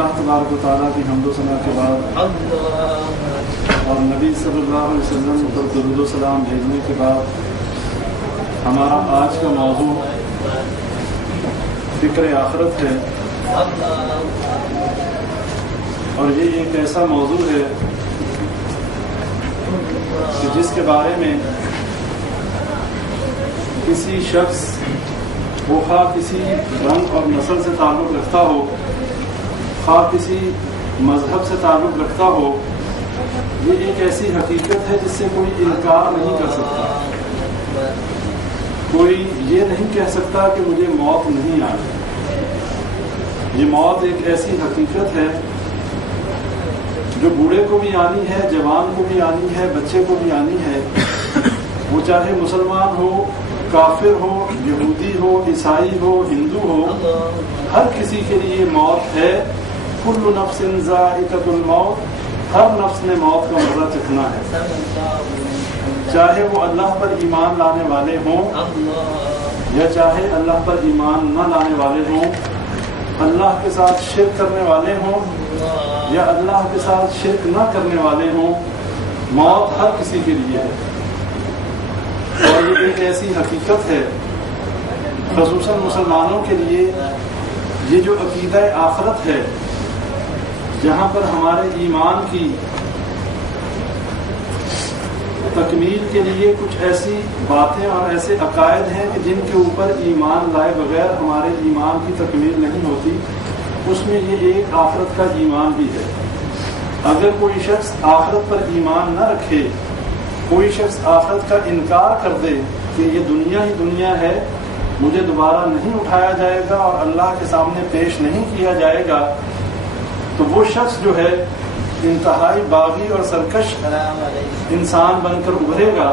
اللہ تبارک و تعالیٰ کی حمد و ثنا کے بعد اور نبی صلی اللہ علیہ وسلم پر درود و سلام بھیجنے کے بعد ہمارا آج کا موضوع فکر آخرت ہے، اور یہ ایک ایسا موضوع ہے کہ جس کے بارے میں کسی شخص وہ خواہ کسی رنگ اور نسل سے تعلق رکھتا ہو، خواہ کسی مذہب سے تعلق رکھتا ہو، یہ ایک ایسی حقیقت ہے جس سے کوئی انکار نہیں کر سکتا۔ کوئی یہ نہیں کہہ سکتا کہ مجھے موت نہیں آنی۔ یہ موت ایک ایسی حقیقت ہے جو بوڑھے کو بھی آنی ہے، جوان کو بھی آنی ہے، بچے کو بھی آنی ہے، وہ چاہے مسلمان ہو، کافر ہو، یہودی ہو، عیسائی ہو، ہندو ہو، ہر کسی کے لیے موت ہے۔ کل نفس ذائقۃ الموت، ہر نفس نے موت کا مزہ چکھنا ہے، چاہے وہ اللہ پر ایمان لانے والے ہوں یا چاہے اللہ پر ایمان نہ لانے والے ہوں، اللہ کے ساتھ شرک کرنے والے ہوں یا اللہ کے ساتھ شرک نہ کرنے والے ہوں، موت ہر کسی کے لیے ہے۔ اور یہ ایک ایسی حقیقت ہے خصوصاً مسلمانوں کے لیے، یہ جو عقیدہ آخرت ہے، جہاں پر ہمارے ایمان کی تکمیل کے لیے کچھ ایسی باتیں اور ایسے عقائد ہیں کہ جن کے اوپر ایمان لائے بغیر ہمارے ایمان کی تکمیل نہیں ہوتی، اس میں یہ ایک آخرت کا ایمان بھی ہے۔ اگر کوئی شخص آخرت پر ایمان نہ رکھے، کوئی شخص آخرت کا انکار کر دے کہ یہ دنیا ہی دنیا ہے، مجھے دوبارہ نہیں اٹھایا جائے گا اور اللہ کے سامنے پیش نہیں کیا جائے گا، تو وہ شخص جو ہے انتہائی باغی اور سرکش انسان بن کر ابھرے گا۔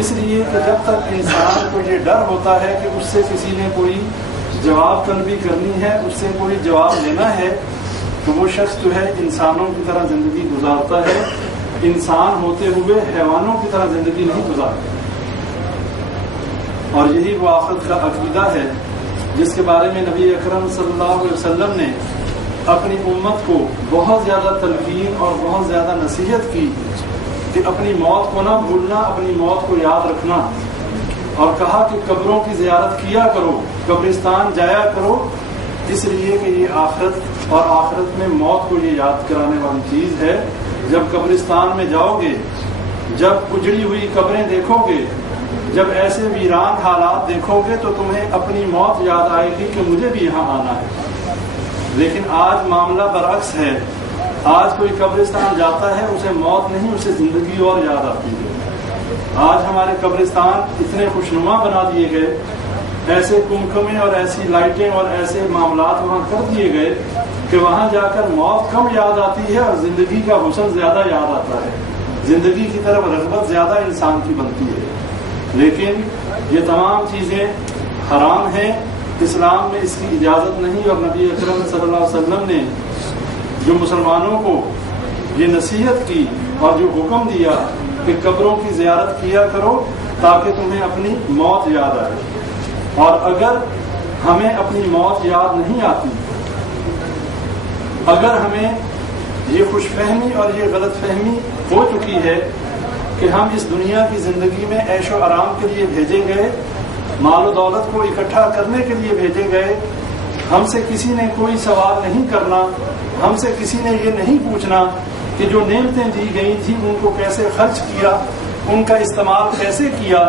اس لیے کہ جب تک انسان کو یہ ڈر ہوتا ہے کہ اس سے کسی نے کوئی جواب طلبی کرنی ہے، اس سے کوئی جواب لینا ہے، تو وہ شخص جو ہے انسانوں کی طرح زندگی گزارتا ہے، انسان ہوتے ہوئے حیوانوں کی طرح زندگی نہیں گزارتا۔ اور یہی وہ آخرت کا عقیدہ ہے جس کے بارے میں نبی اکرم صلی اللہ علیہ وسلم نے اپنی امت کو بہت زیادہ تلقین اور بہت زیادہ نصیحت کی کہ اپنی موت کو نہ بھولنا، اپنی موت کو یاد رکھنا، اور کہا کہ قبروں کی زیارت کیا کرو، قبرستان جایا کرو، اس لیے کہ یہ آخرت اور آخرت میں موت کو یہ یاد کرانے والی چیز ہے۔ جب قبرستان میں جاؤ گے، جب اجڑی ہوئی قبریں دیکھو گے، جب ایسے ویران حالات دیکھو گے، تو تمہیں اپنی موت یاد آئے گی کہ مجھے بھی یہاں آنا ہے۔ لیکن آج معاملہ برعکس ہے، آج کوئی قبرستان جاتا ہے، اسے موت نہیں، اسے زندگی اور یاد آتی ہے۔ آج ہمارے قبرستان اتنے خوشنما بنا دیے گئے، ایسے کمکمیں اور ایسی لائٹیں اور ایسے معاملات وہاں کر دیے گئے کہ وہاں جا کر موت کم یاد آتی ہے اور زندگی کا حسن زیادہ یاد آتا ہے، زندگی کی طرف رغبت زیادہ انسان کی بنتی ہے۔ لیکن یہ تمام چیزیں حرام ہیں، اسلام میں اس کی اجازت نہیں، اور نبی اکرم صلی اللہ علیہ وسلم نے جو مسلمانوں کو یہ نصیحت کی اور جو حکم دیا کہ قبروں کی زیارت کیا کرو تاکہ تمہیں اپنی موت یاد آئے، اور اگر ہمیں اپنی موت یاد نہیں آتی، اگر ہمیں یہ خوش فہمی اور یہ غلط فہمی ہو چکی ہے کہ ہم اس دنیا کی زندگی میں عیش و آرام کے لیے بھیجے گئے، مال و دولت کو اکٹھا کرنے کے لیے بھیجے گئے، ہم سے کسی نے کوئی سوال نہیں کرنا، ہم سے کسی نے یہ نہیں پوچھنا کہ جو نعمتیں دی گئی تھیں ان کو کیسے خرچ کیا، ان کا استعمال کیسے کیا،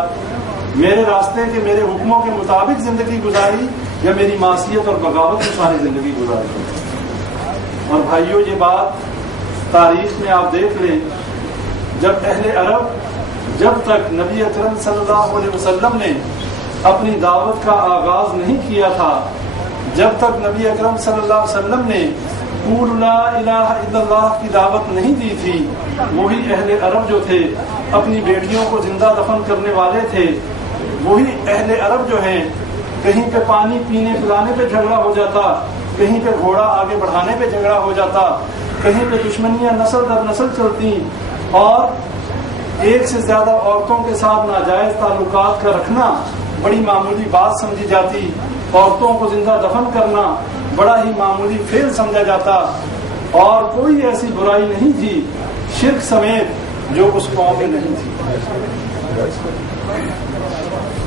میرے راستے کے میرے حکموں کے مطابق زندگی گزاری یا میری معصیت اور بغاوت میں ساری زندگی گزاری۔ اور بھائیوں، یہ بات تاریخ میں آپ دیکھ لیں، جب اہل عرب جب تک نبی اکرم صلی اللہ علیہ وسلم نے اپنی دعوت کا آغاز نہیں کیا تھا، جب تک نبی اکرم صلی اللہ علیہ وسلم نے قول لا الہ الا اللہ کی دعوت نہیں دی تھی، وہی اہل عرب جو تھے اپنی بیٹیوں کو زندہ دفن کرنے والے تھے، وہی اہل عرب جو ہیں کہیں پہ پانی پینے پلانے پہ جھگڑا ہو جاتا، کہیں پہ گھوڑا آگے بڑھانے پہ جھگڑا ہو جاتا، کہیں پہ دشمنیاں نسل در نسل چلتی، اور ایک سے زیادہ عورتوں کے ساتھ ناجائز تعلقات کا رکھنا بڑی معمولی بات سمجھی جاتی، عورتوں کو زندہ دفن کرنا بڑا ہی معمولی فعل سمجھا جاتا اور کوئی ایسی برائی نہیں تھی شرک سمیت جو اس قوم میں نہیں تھی.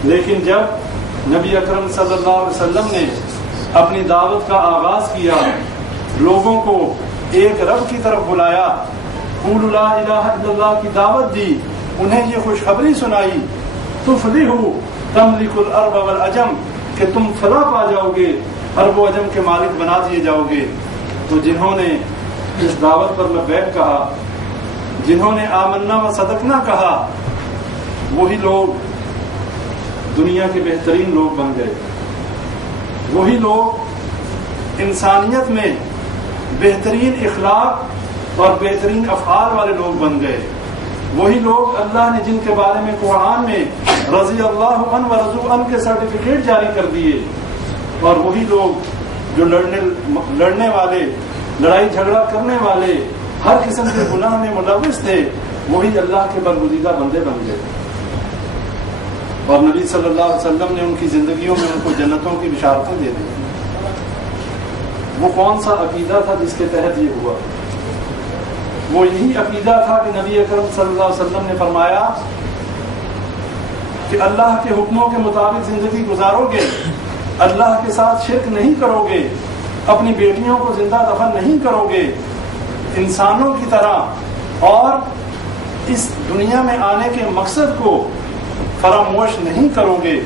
لیکن جب نبی اکرم صلی اللہ علیہ وسلم نے اپنی دعوت کا آغاز کیا، لوگوں کو ایک رب کی طرف بلایا، قولوا لا الہ الا اللہ کی دعوت دی، انہیں یہ خوشخبری سنائی، تفلحوا تملک الارض والعجم، کہ تم فلاح پا جاؤ گے، عرب و عجم کے مالک بنا دیے جاؤ گے. تو جنہوں نے اس دعوت پر لبیک کہا، جنہوں نے آمنا و صدقنا کہا، وہی لوگ دنیا کے بہترین لوگ بن گئے. وہی لوگ انسانیت میں بہترین اخلاق اور بہترین افعال والے لوگ بن گئے. وہی لوگ اللہ نے جن کے بارے میں قرآن میں رضی اللہ عنہ و رضوا عنہ کے سرٹیفکیٹ جاری کر دیے، اور وہی لوگ جو لڑنے والے، لڑائی جھگڑا کرنے والے، ہر قسم کے گناہ میں ملوث تھے، وہی اللہ کے برگزیدہ بندے بن گئے. اور نبی صلی اللہ علیہ وسلم نے ان کی زندگیوں میں ان کو جنتوں کی بشارتیں دے دی. وہ کون سا عقیدہ تھا جس کے تحت یہ ہوا؟ وہ یہی عقیدہ تھا کہ نبی اکرم صلی اللہ علیہ وسلم نے فرمایا کہ اللہ کے حکموں کے مطابق زندگی گزارو گے، اللہ کے ساتھ شرک نہیں کرو گے، اپنی بیٹیوں کو زندہ دفن نہیں کرو گے، انسانوں کی طرح، اور اس دنیا میں آنے کے مقصد کو فراموش نہیں کرو گے،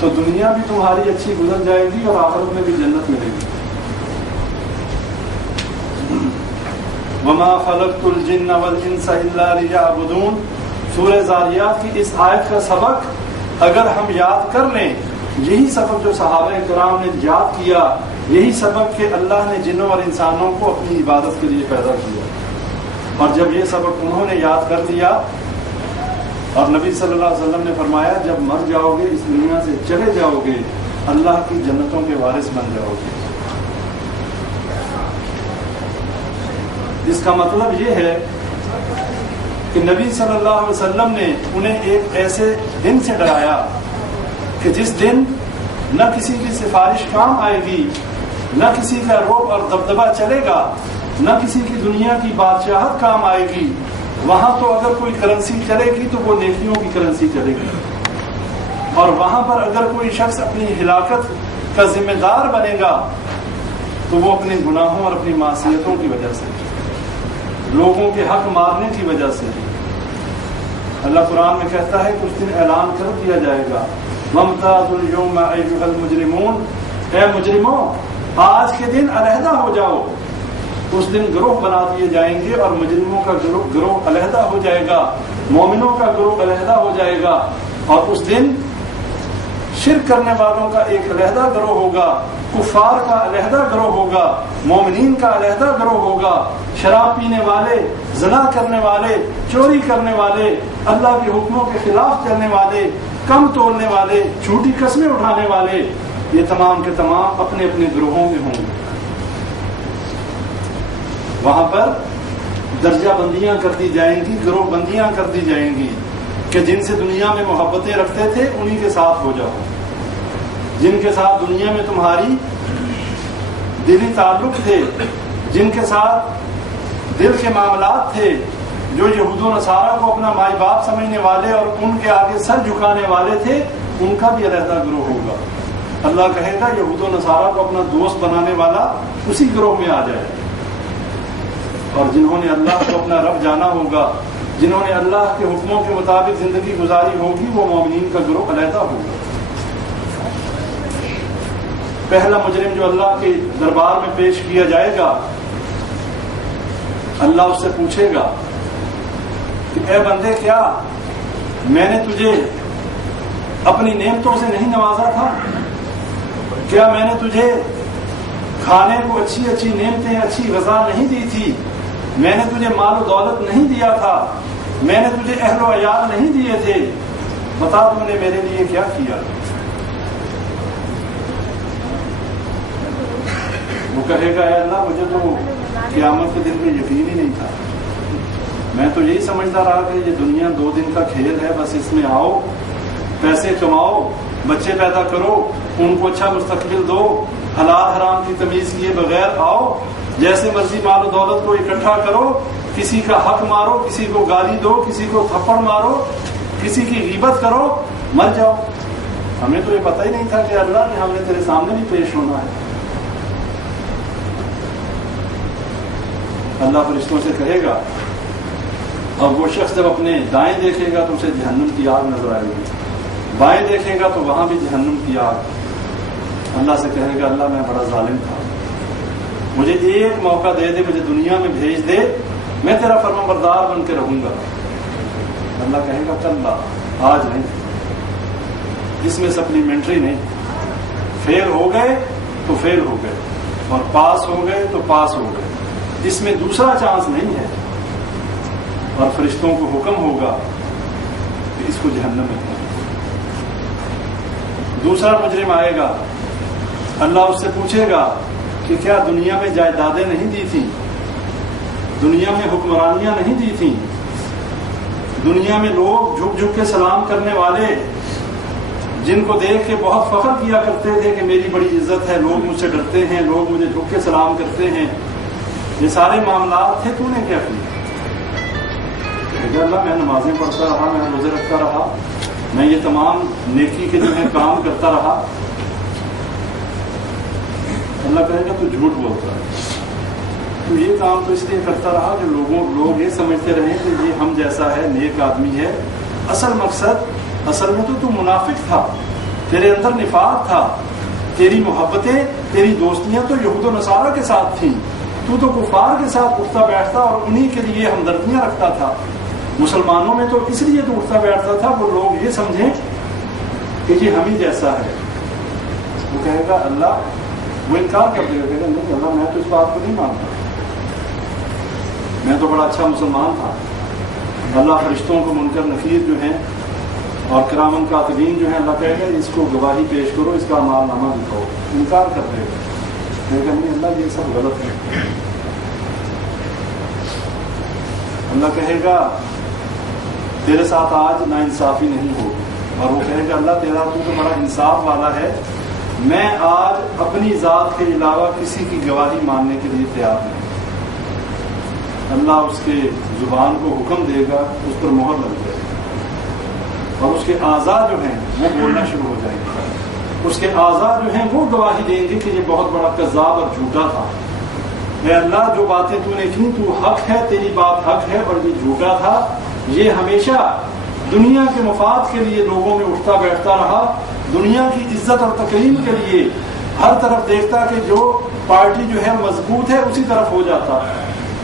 تو دنیا بھی تمہاری اچھی گزر جائے گی اور آخرت میں بھی جنت ملے گی. وما خلقت الجن والانس الا ليعبدون. سورہ ذاریات کی اس آیت کا سبق اگر ہم یاد کر لیں، یہی سبق جو صحابہ کرام نے یاد کیا، یہی سبق کہ اللہ نے جنوں اور انسانوں کو اپنی عبادت کے لیے پیدا کیا. اور جب یہ سبق انہوں نے یاد کر دیا، اور نبی صلی اللہ علیہ وسلم نے فرمایا جب مر جاؤ گے، اس دنیا سے چلے جاؤ گے، اللہ کی جنتوں کے وارث بن جاؤ گے. اس کا مطلب یہ ہے کہ نبی صلی اللہ علیہ وسلم نے انہیں ایک ایسے دن سے ڈرایا کہ جس دن نہ کسی کی سفارش کام آئے گی، نہ کسی کا رعب اور دبدبہ چلے گا، نہ کسی کی دنیا کی بادشاہت کام آئے گی. وہاں تو اگر کوئی کرنسی چلے گی تو وہ نیکیوں کی کرنسی چلے گی، اور وہاں پر اگر کوئی شخص اپنی ہلاکت کا ذمہ دار بنے گا تو وہ اپنے گناہوں اور اپنی معصیتوں کی وجہ سے، لوگوں کے حق مارنے کی وجہ سے. اللہ قرآن میں کہتا ہے کہ اس دن اعلان کر دیا جائے گا وَامْتَازُوا الْيَوْمَ أَيُّهَا الْمُجْرِمُونَ، اے مجرموں آج کے دن علیحدہ ہو جاؤ. اس دن گروہ بنا دیے جائیں گے اور مجرموں کا گروہ علیحدہ ہو جائے گا، مومنوں کا گروہ علیحدہ ہو جائے گا. اور اس دن شرک کرنے والوں کا ایک علیحدہ گروہ ہوگا، کفار کا علیحدہ گروہ ہوگا، مومنین کا علیحدہ گروہ ہوگا. شراب پینے والے، زنا کرنے والے، چوری کرنے والے، اللہ کے حکموں کے خلاف چلنے والے، کم تولنے والے، جھوٹی قسمیں اٹھانے والے، یہ تمام کے تمام اپنے اپنے گروہوں میں ہوں گے. وہاں پر درجہ بندیاں کر دی جائیں گی، گروہ بندیاں کر دی جائیں گی کہ جن سے دنیا میں محبتیں رکھتے تھے انہی کے ساتھ ہو جاؤ، جن کے ساتھ دنیا میں تمہاری دلی تعلق تھے، جن کے ساتھ دل کے معاملات تھے، جو یہود و نصارہ کو اپنا مائی باپ سمجھنے والے اور ان کے آگے سر جھکانے والے تھے، ان کا بھی علیحدہ گروہ ہوگا. اللہ کہے گا یہود و نصارہ کو اپنا دوست بنانے والا اسی گروہ میں آ جائے. اور جنہوں نے اللہ کو اپنا رب جانا ہوگا، جنہوں نے اللہ کے حکموں کے مطابق زندگی گزاری ہوگی، وہ مومنین کا گروہ علیحدہ ہوگا. پہلا مجرم جو اللہ کے دربار میں پیش کیا جائے گا، اللہ اس سے پوچھے گا کہ اے بندے، کیا میں نے تجھے اپنی نعمتوں سے نہیں نوازا تھا؟ کیا میں نے تجھے کھانے کو اچھی اچھی نعمتیں، اچھی غذا نہیں دی تھی؟ میں نے تجھے مال و دولت نہیں دیا تھا؟ میں نے تجھے اہل و عیال نہیں دیے تھے؟ بتا تم نے میرے لیے کیا کیا؟ وہ کہے گا اے اللہ، مجھے تو قیامت کے دن میں یقین ہی نہیں تھا. میں تو یہی سمجھتا رہا کہ یہ دنیا 2 دن کا کھیل ہے، بس اس میں آؤ، پیسے کماؤ، بچے پیدا کرو، ان کو اچھا مستقبل دو، حلال حرام کی تمیز کیے بغیر آؤ، جیسے مرضی مال و دولت کو اکٹھا کرو، کسی کا حق مارو، کسی کو گالی دو، کسی کو تھپڑ مارو، کسی کی غیبت کرو، مر جاؤ۔ ہمیں تو یہ پتہ ہی نہیں تھا کہ اللہ نے ہم نے تیرے سامنے بھی پیش ہونا ہے۔ اللہ فرشتوں سے کہے گا، اور وہ شخص جب اپنے دائیں دیکھے گا تو اسے جہنم کی آگ نظر آئے گی، بائیں دیکھے گا تو وہاں بھی جہنم کی آگ۔ اللہ سے کہے گا، اللہ میں بڑا ظالم تھا، مجھے ایک موقع دے دے، مجھے دنیا میں بھیج دے، میں تیرا فرمانبردار بن کے رہوں گا۔ اللہ کہے گا، کل آج نہیں، اس میں سپلیمنٹری نہیں، فیل ہو گئے تو فیل ہو گئے، اور پاس ہو گئے تو پاس ہو گئے، اس میں دوسرا چانس نہیں ہے۔ اور فرشتوں کو حکم ہوگا کہ اس کو جہنم میں پھینک۔ دوسرا مجرم آئے گا، اللہ اس سے پوچھے گا کہ کیا دنیا میں جائیدادیں نہیں دی تھیں، دنیا میں حکمرانیاں نہیں دی تھیں، دنیا میں لوگ جھک جھک کے سلام کرنے والے، جن کو دیکھ کے بہت فخر کیا کرتے تھے کہ میری بڑی عزت ہے، لوگ مجھ سے ڈرتے ہیں، لوگ مجھے جھک کے سلام کرتے ہیں، یہ سارے معاملات تھے، تو نے کیا کیا؟ اللہ میں نمازیں پڑھتا رہا، میں روزے رکھتا رہا، میں یہ تمام نیکی کے جو ہے کام کرتا رہا۔ اللہ کہے گا، تو جھوٹ بولتا ہے، تو یہ کام تو اس لیے کرتا رہا کہ لوگ یہ سمجھتے رہے کہ یہ ہم جیسا ہے، نیک آدمی ہے۔ اصل میں تو منافق تھا، تیرے اندر نفاق تھا، تیری محبتیں، تیری دوستیاں تو یہود و نصارہ کے ساتھ تھیں، تو کفار کے ساتھ اٹھتا بیٹھتا اور انہی کے لیے ہمدردیاں رکھتا تھا۔ مسلمانوں میں تو اس لیے تو اٹھتا بیٹھتا تھا وہ لوگ یہ سمجھیں کہ یہ ہم ہی جیسا ہے۔ وہ کہے گا، اللہ، وہ انکار کر دے گا، کہے گا، نہیں اللہ، میں تو اس بات کو نہیں مانتا، میں تو بڑا اچھا مسلمان تھا۔ اللہ فرشتوں کو منکر نکیر جو ہیں اور کرامن کاتبین جو ہیں، اللہ کہے گا اس کو گواہی پیش کرو، اس کا اعمال نامہ دکھاؤ۔ انکار کر دے گا، کہے گا نہیں اللہ یہ سب غلط ہے۔ اللہ کہے گا تیرے ساتھ آج ناانصافی نہیں ہوگی، اور وہ کہے گا اللہ تیرا تو بڑا انصاف والا ہے، میں آج اپنی ذات کے علاوہ کسی کی گواہی ماننے کے لیے تیار نہیں۔ اللہ اس کے زبان کو حکم دے گا، اس پر مہر لگ جائے گی، اور اس کے اعضاء جو ہیں وہ بولنا شروع ہو جائیں گے، اس کے اعضاء جو ہیں وہ گواہی دیں گے کہ یہ بہت بڑا کذاب اور جھوٹا تھا۔ اے اللہ، جو باتیں تو نے کی تو حق ہے، تیری بات حق ہے، اور یہ جھوٹا تھا۔ یہ ہمیشہ دنیا کے مفاد کے لیے لوگوں میں اٹھتا بیٹھتا رہا، دنیا کی عزت اور تکریم کے لیے ہر طرف دیکھتا کہ جو پارٹی جو ہے مضبوط ہے اسی طرف ہو جاتا۔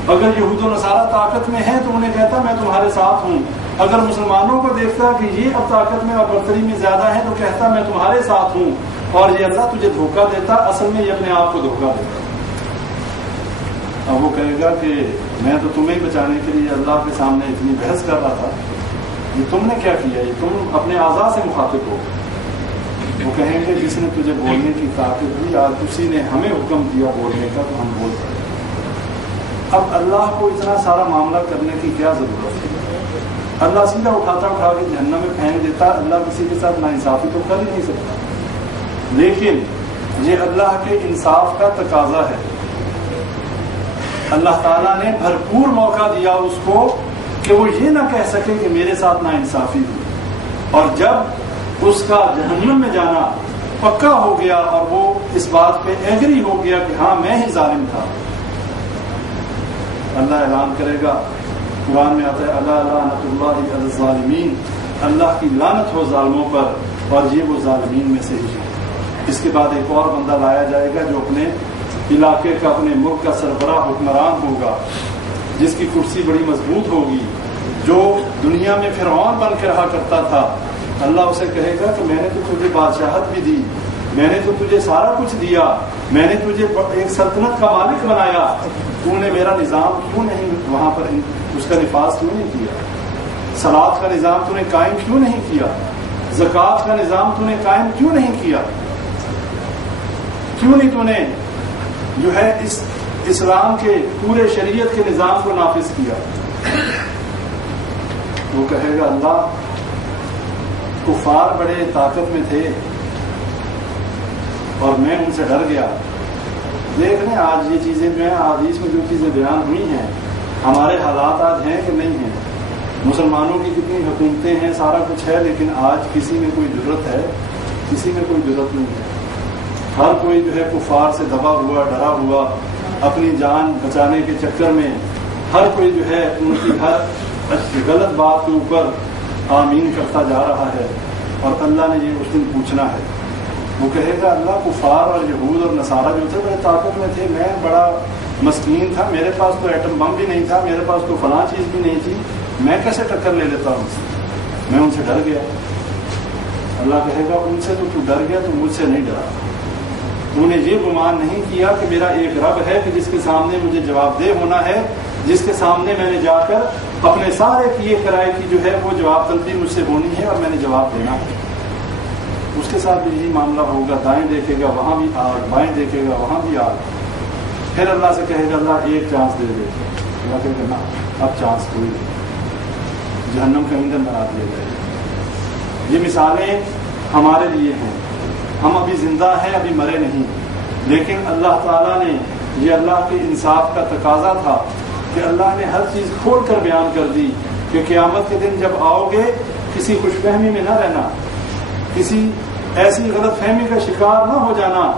اگر یہود و نصارہ طاقت میں ہے تو انہیں کہتا میں تمہارے ساتھ ہوں، اگر مسلمانوں کو دیکھتا کہ یہ اب طاقت میں اور برتری میں زیادہ ہے تو کہتا میں تمہارے ساتھ ہوں، اور یہ اللہ تجھے دھوکہ دیتا، اصل میں یہ اپنے آپ کو دھوکہ دیتا۔ اب وہ کہے گا کہ میں تو تمہیں بچانے کے لیے اللہ کے سامنے اتنی بحث کر رہا تھا، یہ تم نے کیا کیا، یہ تم اپنے اعضاء سے مخاطب ہو۔ وہ کہیں گے جس نے تجھے بولنے کی طاقت دی، آج اسی نے ہمیں حکم دیا بولنے کا تو ہم بول سکتے۔ اب اللہ کو اتنا سارا معاملہ کرنے کی کیا ضرورت ہے؟ اللہ سیدھا اٹھا کے جہنم میں پھینک دیتا۔ اللہ کسی کے ساتھ ناانصافی تو کر ہی نہیں سکتا، لیکن یہ اللہ کے انصاف کا تقاضا ہے۔ اللہ تعالیٰ نے بھرپور موقع دیا اس کو کہ وہ یہ نہ کہہ سکے کہ میرے ساتھ ناانصافی ہوئی، اور جب اس کا جہنم میں جانا پکا ہو گیا اور وہ اس بات پہ ایگری ہو گیا کہ ہاں میں ہی ظالم تھا، اللہ اعلان کرے گا، قرآن میں آتا ہے اللہ لعنت اللہ علی الظالمین، اللہ کی لعنت ہو ظالموں پر، اور یہ وہ ظالمین میں سے ہی ہے۔ اس کے بعد ایک اور بندہ لایا جائے گا جو اپنے علاقے کا، اپنے ملک کا سربراہ حکمران ہوگا، جس کی کرسی بڑی مضبوط ہوگی، جو دنیا میں فرعون بن کے رہا کرتا تھا۔ اللہ اسے کہے گا کہ میں نے تو تجھے بادشاہت بھی دی، میں نے تو تجھے سارا کچھ دیا، میں نے تجھے ایک سلطنت کا مالک بنایا، تو نے میرا نظام کیوں نہیں وہاں پر اس کا نفاذ کیوں نہیں کیا؟ صلاۃ کا نظام تو نے قائم کیوں نہیں کیا؟ زکوٰۃ کا نظام تو نے قائم کیوں نہیں کیا؟ کیوں نہیں تو نے جو ہے اس اسلام کے پورے شریعت کے نظام کو نافذ کیا؟ وہ کہے گا اللہ کفار بڑے طاقت میں تھے، اور میں ان سے ڈر گیا. دیکھ لیں آج یہ چیزیں جو ہیں حدیث میں جو چیزیں بیان ہوئی ہیں ہمارے حالات آج ہیں کہ نہیں ہیں. مسلمانوں کی کتنی حکومتیں ہیں, سارا کچھ ہے, لیکن آج کسی میں کوئی جرت ہے؟ کسی میں کوئی جرت نہیں ہے. ہر کوئی جو ہے کفار سے دبا ہوا, ڈرا ہوا, اپنی جان بچانے کے چکر میں ہر کوئی جو ہے ان کی ہر غلط بات کے اوپر آمین کرتا جا رہا ہے. اور اللہ نے یہ اس دن پوچھنا ہے. وہ کہے گا اللہ کفار اور یہود اور نصارہ جو تھے بڑے طاقت میں تھے, میں بڑا مسکین تھا, میرے پاس تو ایٹم بم بھی نہیں تھا, میرے پاس تو فلاں چیز بھی نہیں تھی, میں کیسے ٹکر لے لیتا ہوں سے؟ میں ان سے ڈر گیا. اللہ کہے گا ان سے تو ڈر گیا, تو مجھ سے نہیں ڈرا. تو نے یہ گمان نہیں کیا کہ میرا ایک رب ہے کہ جس کے سامنے مجھے جواب دہ ہونا ہے, جس کے سامنے میں نے جا کر اپنے سارے کیے کرائے کی جو ہے وہ جواب طلبی مجھ سے ہونی ہے اور میں نے جواب دینا ہے. اس کے ساتھ بھی یہی معاملہ ہوگا. دائیں دیکھے گا وہاں بھی آگ, بائیں دیکھے گا وہاں بھی آگ. پھر اللہ سے کہے گا اللہ ایک چانس دے دے. اللہ کہے گا نا اب چانس کوئی نہیں, جہنم کا ایندھن بنا دیا جائے گا. یہ مثالیں ہمارے لیے ہیں. ہم ابھی زندہ ہیں, ابھی مرے نہیں, لیکن اللہ تعالیٰ نے, یہ اللہ کے انصاف کا تقاضا تھا کہ اللہ نے ہر چیز کھول کر بیان کر دی کہ قیامت کے دن جب آؤ گے کسی خوش فہمی میں نہ رہنا, کسی ایسی غلط فہمی کا شکار نہ ہو جانا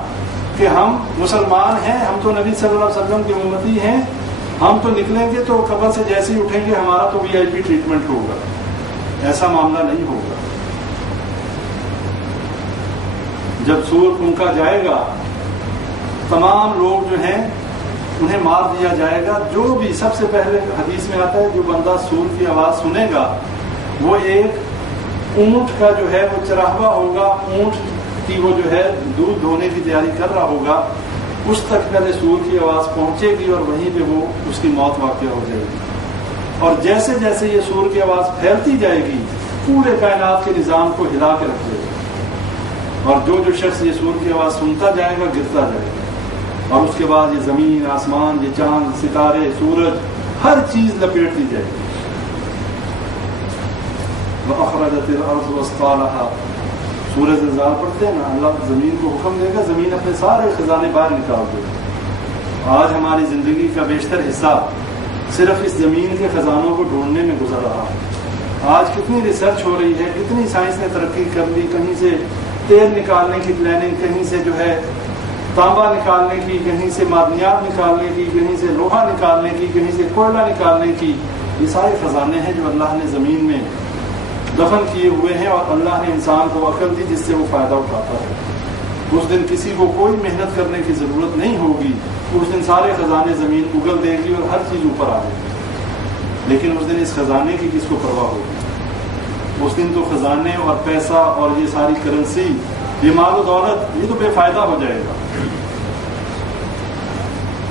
کہ ہم مسلمان ہیں, ہم تو نبی صلی اللہ علیہ وسلم کے امتی ہیں, ہم تو نکلیں گے تو قبر سے جیسے ہی اٹھیں گے ہمارا تو VIP ٹریٹمنٹ ہوگا. ایسا معاملہ نہیں ہوگا. جب سور پھونکا جائے گا تمام لوگ جو ہیں انہیں مار دیا جائے گا. جو بھی سب سے پہلے حدیث میں آتا ہے جو بندہ سور کی آواز سنے گا وہ ایک اونٹ کا جو ہے وہ چراہوا ہوگا, اونٹ کی وہ جو ہے دودھ دھونے کی تیاری کر رہا ہوگا, اس تک پہلے سور کی آواز پہنچے گی اور وہیں پہ وہ اس کی موت واقع ہو جائے گی. اور جیسے جیسے یہ سور کی آواز پھیلتی جائے گی پورے کائنات کے نظام کو ہلا کے رکھ دے گا. اور جو شخص یہ سور کی آواز سنتا جائے گا گرتا جائے گا. اور اس کے بعد یہ زمین, آسمان, یہ چاند, ستارے, سورج, ہر چیز لپیٹ دی جائے گی. وَأَخْرَجَتِ الْأَرْضُ أَثْقَالَهَا, سورہ زلزال پڑھتے ہیں نا, اللہ زمین کو حکم دے گا, زمین اپنے سارے خزانے باہر نکال دے گا. آج ہماری زندگی کا بیشتر حصہ صرف اس زمین کے خزانوں کو ڈھونڈنے میں گزر رہا ہے. آج کتنی ریسرچ ہو رہی ہے, کتنی سائنس نے ترقی کر لی, کہیں سے تیل نکالنے کی پلاننگ, کہیں سے جو ہے تانبا نکالنے کی, کہیں سے معدنیات نکالنے کی, کہیں سے لوہا نکالنے کی, کہیں سے کوئلہ نکالنے کی. یہ سارے خزانے ہیں جو اللہ نے زمین میں دفن کیے ہوئے ہیں, اور اللہ نے انسان کو عقل دی جس سے وہ فائدہ اٹھاتا ہے. اس دن کسی کو کوئی محنت کرنے کی ضرورت نہیں ہوگی. اس دن سارے خزانے زمین اگل دے گی اور ہر چیز اوپر آ جائے گی. لیکن اس دن اس خزانے کی کس کو پرواہ ہوگی؟ اس دن تو خزانے اور پیسہ اور یہ ساری کرنسی, یہ مال و دولت, یہ تو بے فائدہ ہو جائے گا.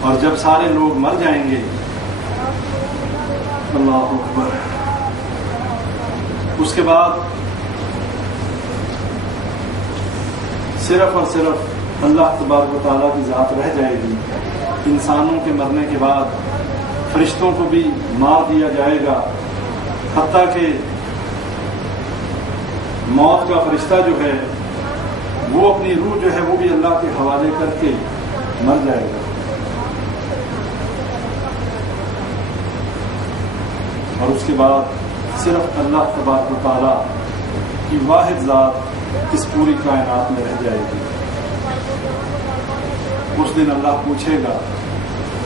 اور جب سارے لوگ مر جائیں گے, اللہ اکبر, اس کے بعد صرف اور صرف اللہ تبارک و تعالیٰ کی ذات رہ جائے گی. انسانوں کے مرنے کے بعد فرشتوں کو بھی مار دیا جائے گا, حتیٰ کہ موت کا فرشتہ جو ہے وہ اپنی روح جو ہے وہ بھی اللہ کے حوالے کر کے مر جائے گا. اور اس کے بعد صرف اللہ تبارک و تعالیٰ کی واحد ذات اس پوری کائنات میں رہ جائے گی. اس دن اللہ پوچھے گا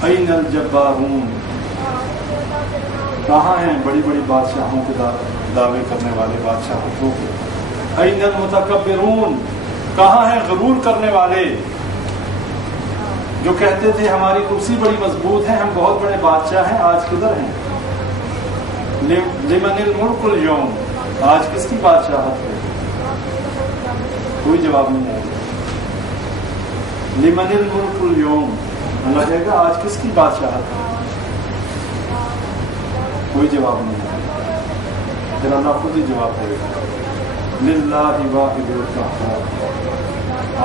این الجبارون, کہاں ہیں بڑی بڑی بادشاہوں کے دعوے کرنے والے بادشاہوں کے؟ این المتکبرون, کہاں ہیں غرور کرنے والے جو کہتے تھے ہماری کرسی بڑی مضبوط ہے, ہم بہت بڑے بادشاہ ہیں, آج کدھر ہیں؟ لمن الملک اليوم, آج کس کی بادشاہت ہے؟ کوئی جواب نہیں آئے گا. لمن الملک اليوم, اللہ کہے گا آج کس کی بادشاہت ہے؟ کوئی جواب نہیں آئے گا. پھر اللہ خود ہی جواب دے گا للہ واحد القہار,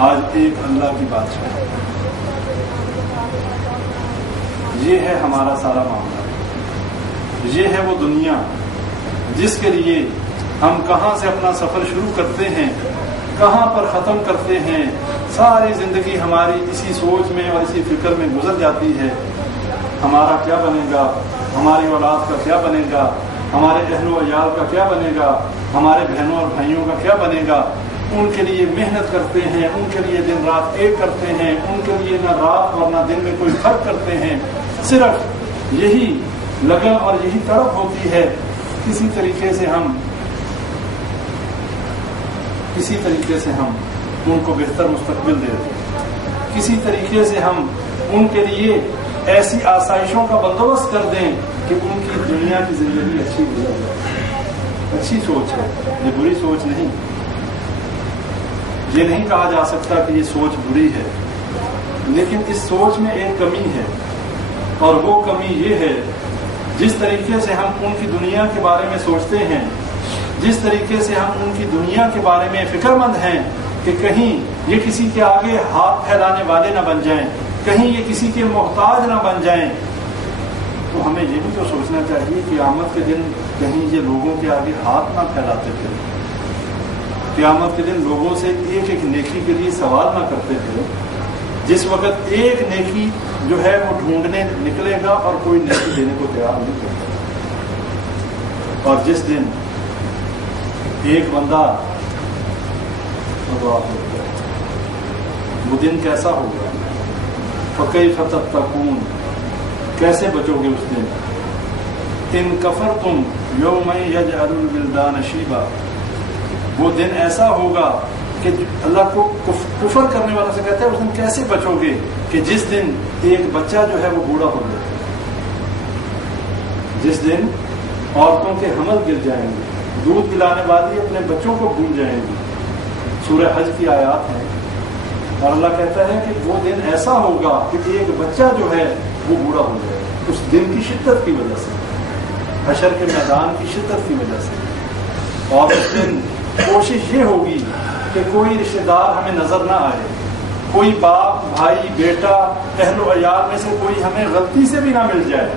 آج ایک اللہ کی بادشاہ. یہ ہے ہمارا سارا معاملہ. یہ ہے وہ دنیا جس کے لیے ہم کہاں سے اپنا سفر شروع کرتے ہیں, کہاں پر ختم کرتے ہیں, ساری زندگی ہماری اسی سوچ میں اور اسی فکر میں گزر جاتی ہے، ہمارا کیا بنے گا، ہماری اولاد کا کیا بنے گا، ہمارے اہل و عیال کا کیا بنے گا، ہمارے بہنوں اور بھائیوں کا کیا بنے گا۔ ان کے لیے محنت کرتے ہیں، ان کے لیے دن رات ایک کرتے ہیں، ان کے لیے نہ رات اور نہ دن میں کوئی فرق کرتے ہیں، صرف یہی لگن اور یہی تڑپ ہوتی ہے کسی طریقے سے ہم ان کو بہتر مستقبل دے دیں، کسی طریقے سے ہم ان کے لیے ایسی آسائشوں کا بندوبست کر دیں کہ ان کی دنیا کی زندگی اچھی گزر جائے۔ اچھی سوچ ہے، یہ بری سوچ نہیں۔ یہ نہیں کہا جا سکتا کہ یہ سوچ بری ہے، لیکن اس سوچ میں ایک کمی ہے، اور وہ کمی یہ ہے جس طریقے سے ہم ان کی دنیا کے بارے میں سوچتے ہیں، جس طریقے سے ہم ان کی دنیا کے بارے میں فکر مند ہیں کہ کہیں یہ کسی کے آگے ہاتھ پھیلانے والے نہ بن جائیں، کہیں یہ کسی کے محتاج نہ بن جائیں، تو ہمیں یہ بھی تو سوچنا چاہیے کہ قیامت کے دن کہیں یہ لوگوں کے آگے ہاتھ نہ پھیلاتے تھے، قیامت کے دن لوگوں سے ایک ایک نیکی کے لیے سوال نہ کرتے تھے، جس وقت ایک نیکی جو ہے وہ ڈھونڈنے نکلے گا اور کوئی نیکی دینے کو تیار نہیں کرتا، اور جس دن ایک بندہ وہ دن کیسا ہوگا، فَكَيْفَ تَتَّقُونَ، کیسے بچو گے اس دن، إِن كَفَرْتُمْ يَوْمًا يَجْعَلُ الْوِلْدَانَ شِيبًا، وہ دن ایسا ہوگا کہ اللہ کو کفر کرنے والا سے کہتا ہے اس دن کیسے بچو گے کہ جس دن ایک بچہ جو ہے وہ بوڑھا ہو جائے، جس دن عورتوں کے حمل گر جائیں گے، دودھ پلانے والی اپنے بچوں کو بھول جائیں گی، سورہ حج کی آیات ہیں، اور اللہ کہتا ہے کہ وہ دن ایسا ہوگا کہ ایک بچہ جو ہے وہ بوڑھا ہو جائے اس دن کی شدت کی وجہ سے، حشر کے میدان کی شدت کی وجہ سے، اور اس دن کوشش یہ ہوگی کہ کوئی رشتہ دار ہمیں نظر نہ آئے، کوئی باپ بھائی بیٹا اہل و عیال میں سے کوئی ہمیں غلطی سے بھی نہ مل جائے،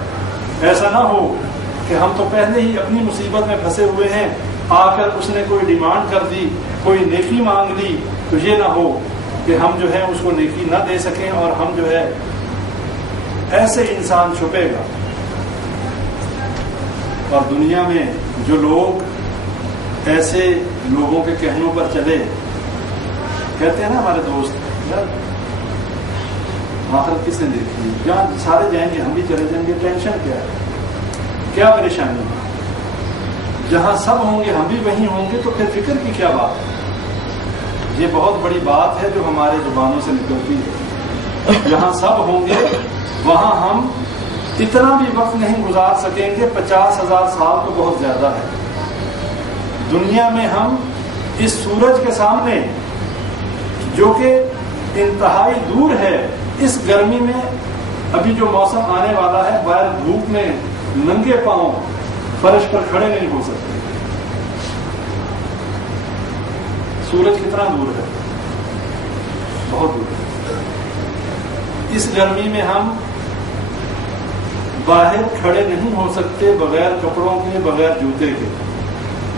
ایسا نہ ہو کہ ہم تو پہلے ہی اپنی مصیبت میں پھنسے ہوئے ہیں، آ کر اس نے کوئی ڈیمانڈ کر دی، کوئی نیکی مانگ لی، تو یہ نہ ہو کہ ہم جو ہے اس کو نیکی نہ دے سکیں، اور ہم جو ہے ایسے انسان چھپے گا۔ اور دنیا میں جو لوگ ایسے لوگوں کے کہنوں پر چلے، کہتے ہیں نا ہمارے دوست یار آخر کس نے دیکھی، جہاں سارے جائیں گے ہم بھی چلے جائیں گے، ٹینشن کیا ہے، کیا پریشانی ہے، جہاں سب ہوں گے ہم بھی وہیں ہوں گے، تو پھر فکر کی کیا بات ہے۔ یہ بہت بڑی بات ہے جو ہمارے زبانوں سے نکلتی ہے، جہاں سب ہوں گے وہاں ہم اتنا بھی وقت نہیں گزار سکیں گے، 50,000 سال تو بہت زیادہ ہے۔ دنیا میں ہم اس سورج کے سامنے جو کہ انتہائی دور ہے، اس گرمی میں ابھی جو موسم آنے والا ہے، باہر دھوپ میں ننگے پاؤں فرش پر کھڑے نہیں ہو سکتے۔ سورج کتنا دور ہے، بہت دور ہے۔ اس گرمی میں ہم باہر کھڑے نہیں ہو سکتے بغیر کپڑوں کے، بغیر جوتے کے۔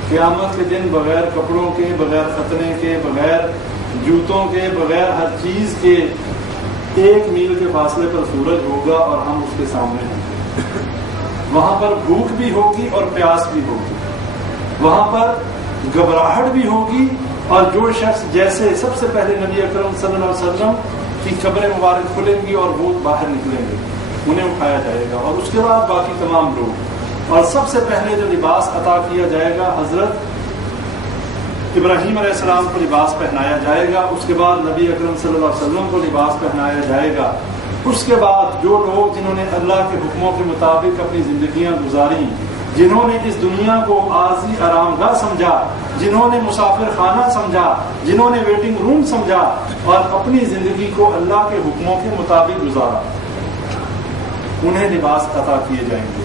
قیامت کے دن بغیر کپڑوں کے، بغیر ختنے کے، بغیر جوتوں کے، بغیر ہر چیز کے 1 میل کے فاصلے پر سورج ہوگا اور ہم اس کے سامنے ہوں گے۔ وہاں پر بھوک بھی ہوگی اور پیاس بھی ہوگی، وہاں پر گھبراہٹ بھی ہوگی، اور جو شخص جیسے سب سے پہلے نبی اکرم صلی اللہ علیہ وسلم کی قبریں مبارک کھلیں گی اور وہ باہر نکلیں گے، انہیں اٹھایا جائے گا، اور اس کے بعد باقی تمام لوگ، اور سب سے پہلے جو لباس عطا کیا جائے گا حضرت ابراہیم علیہ السلام کو لباس پہنایا جائے گا، اس کے بعد نبی اکرم صلی اللہ علیہ وسلم کو لباس پہنایا جائے گا، اس کے بعد جو لوگ جنہوں نے اللہ کے حکموں کے مطابق اپنی زندگیاں گزاری، جنہوں نے اس دنیا کو عارضی آرام گاہ سمجھا، جنہوں نے مسافر خانہ سمجھا، جنہوں نے ویٹنگ روم سمجھا، اور اپنی زندگی کو اللہ کے حکموں کے مطابق گزارا، انہیں لباس عطا کیے جائیں گے،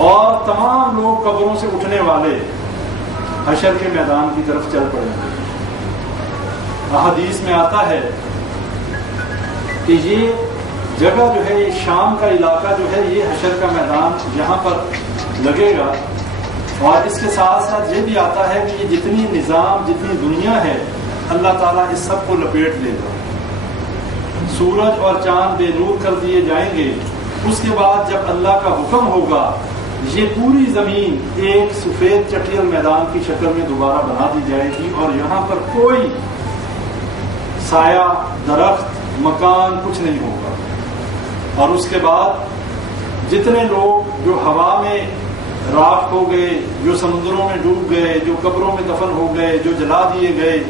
اور تمام لوگ قبروں سے اٹھنے والے حشر کے میدان کی طرف چل پڑیں گے۔ احادیث میں آتا ہے کہ یہ جگہ جو ہے، یہ شام کا علاقہ جو ہے، یہ حشر کا میدان یہاں پر لگے گا، اور اس کے ساتھ ساتھ یہ بھی آتا ہے کہ یہ جتنی نظام، جتنی دنیا ہے، اللہ تعالیٰ اس سب کو لپیٹ لے گا، سورج اور چاند بے نور کر دیے جائیں گے. اس کے بعد جب اللہ کا حکم ہوگا یہ پوری زمین ایک سفید چٹیل میدان کی شکل میں دوبارہ بنا دی جائے گی اور یہاں پر کوئی سایہ، درخت، مکان کچھ نہیں ہوگا. اور اس کے بعد جتنے لوگ جو ہوا میں راکھ ہو گئے، جو سمندروں میں ڈوب گئے، جو قبروں میں دفن ہو گئے، جو جلا دیے گئے،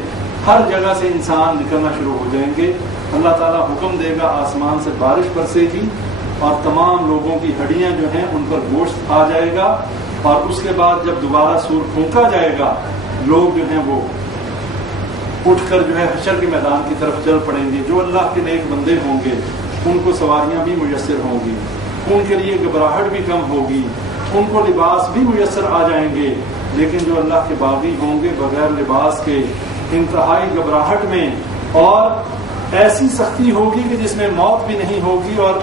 ہر جگہ سے انسان نکلنا شروع ہو جائیں گے. اللہ تعالیٰ حکم دے گا، آسمان سے بارش برسے گی اور تمام لوگوں کی ہڈیاں جو ہیں ان پر گوشت آ جائے گا. اور اس کے بعد جب دوبارہ سور پھونکا جائے گا، لوگ جو ہیں وہ اٹھ کر جو ہے حشر کے میدان کی طرف چل پڑیں گے. جو اللہ کے نیک بندے ہوں گے ان کو سواریاں بھی میسر ہوں گی، ان کے لیے گھبراہٹ بھی کم ہوگی، ان کو لباس بھی میسر آ جائیں گے. لیکن جو اللہ کے باغی ہوں گے بغیر لباس کے انتہائی گھبراہٹ میں، اور ایسی سختی ہوگی کہ جس میں موت بھی نہیں ہوگی. اور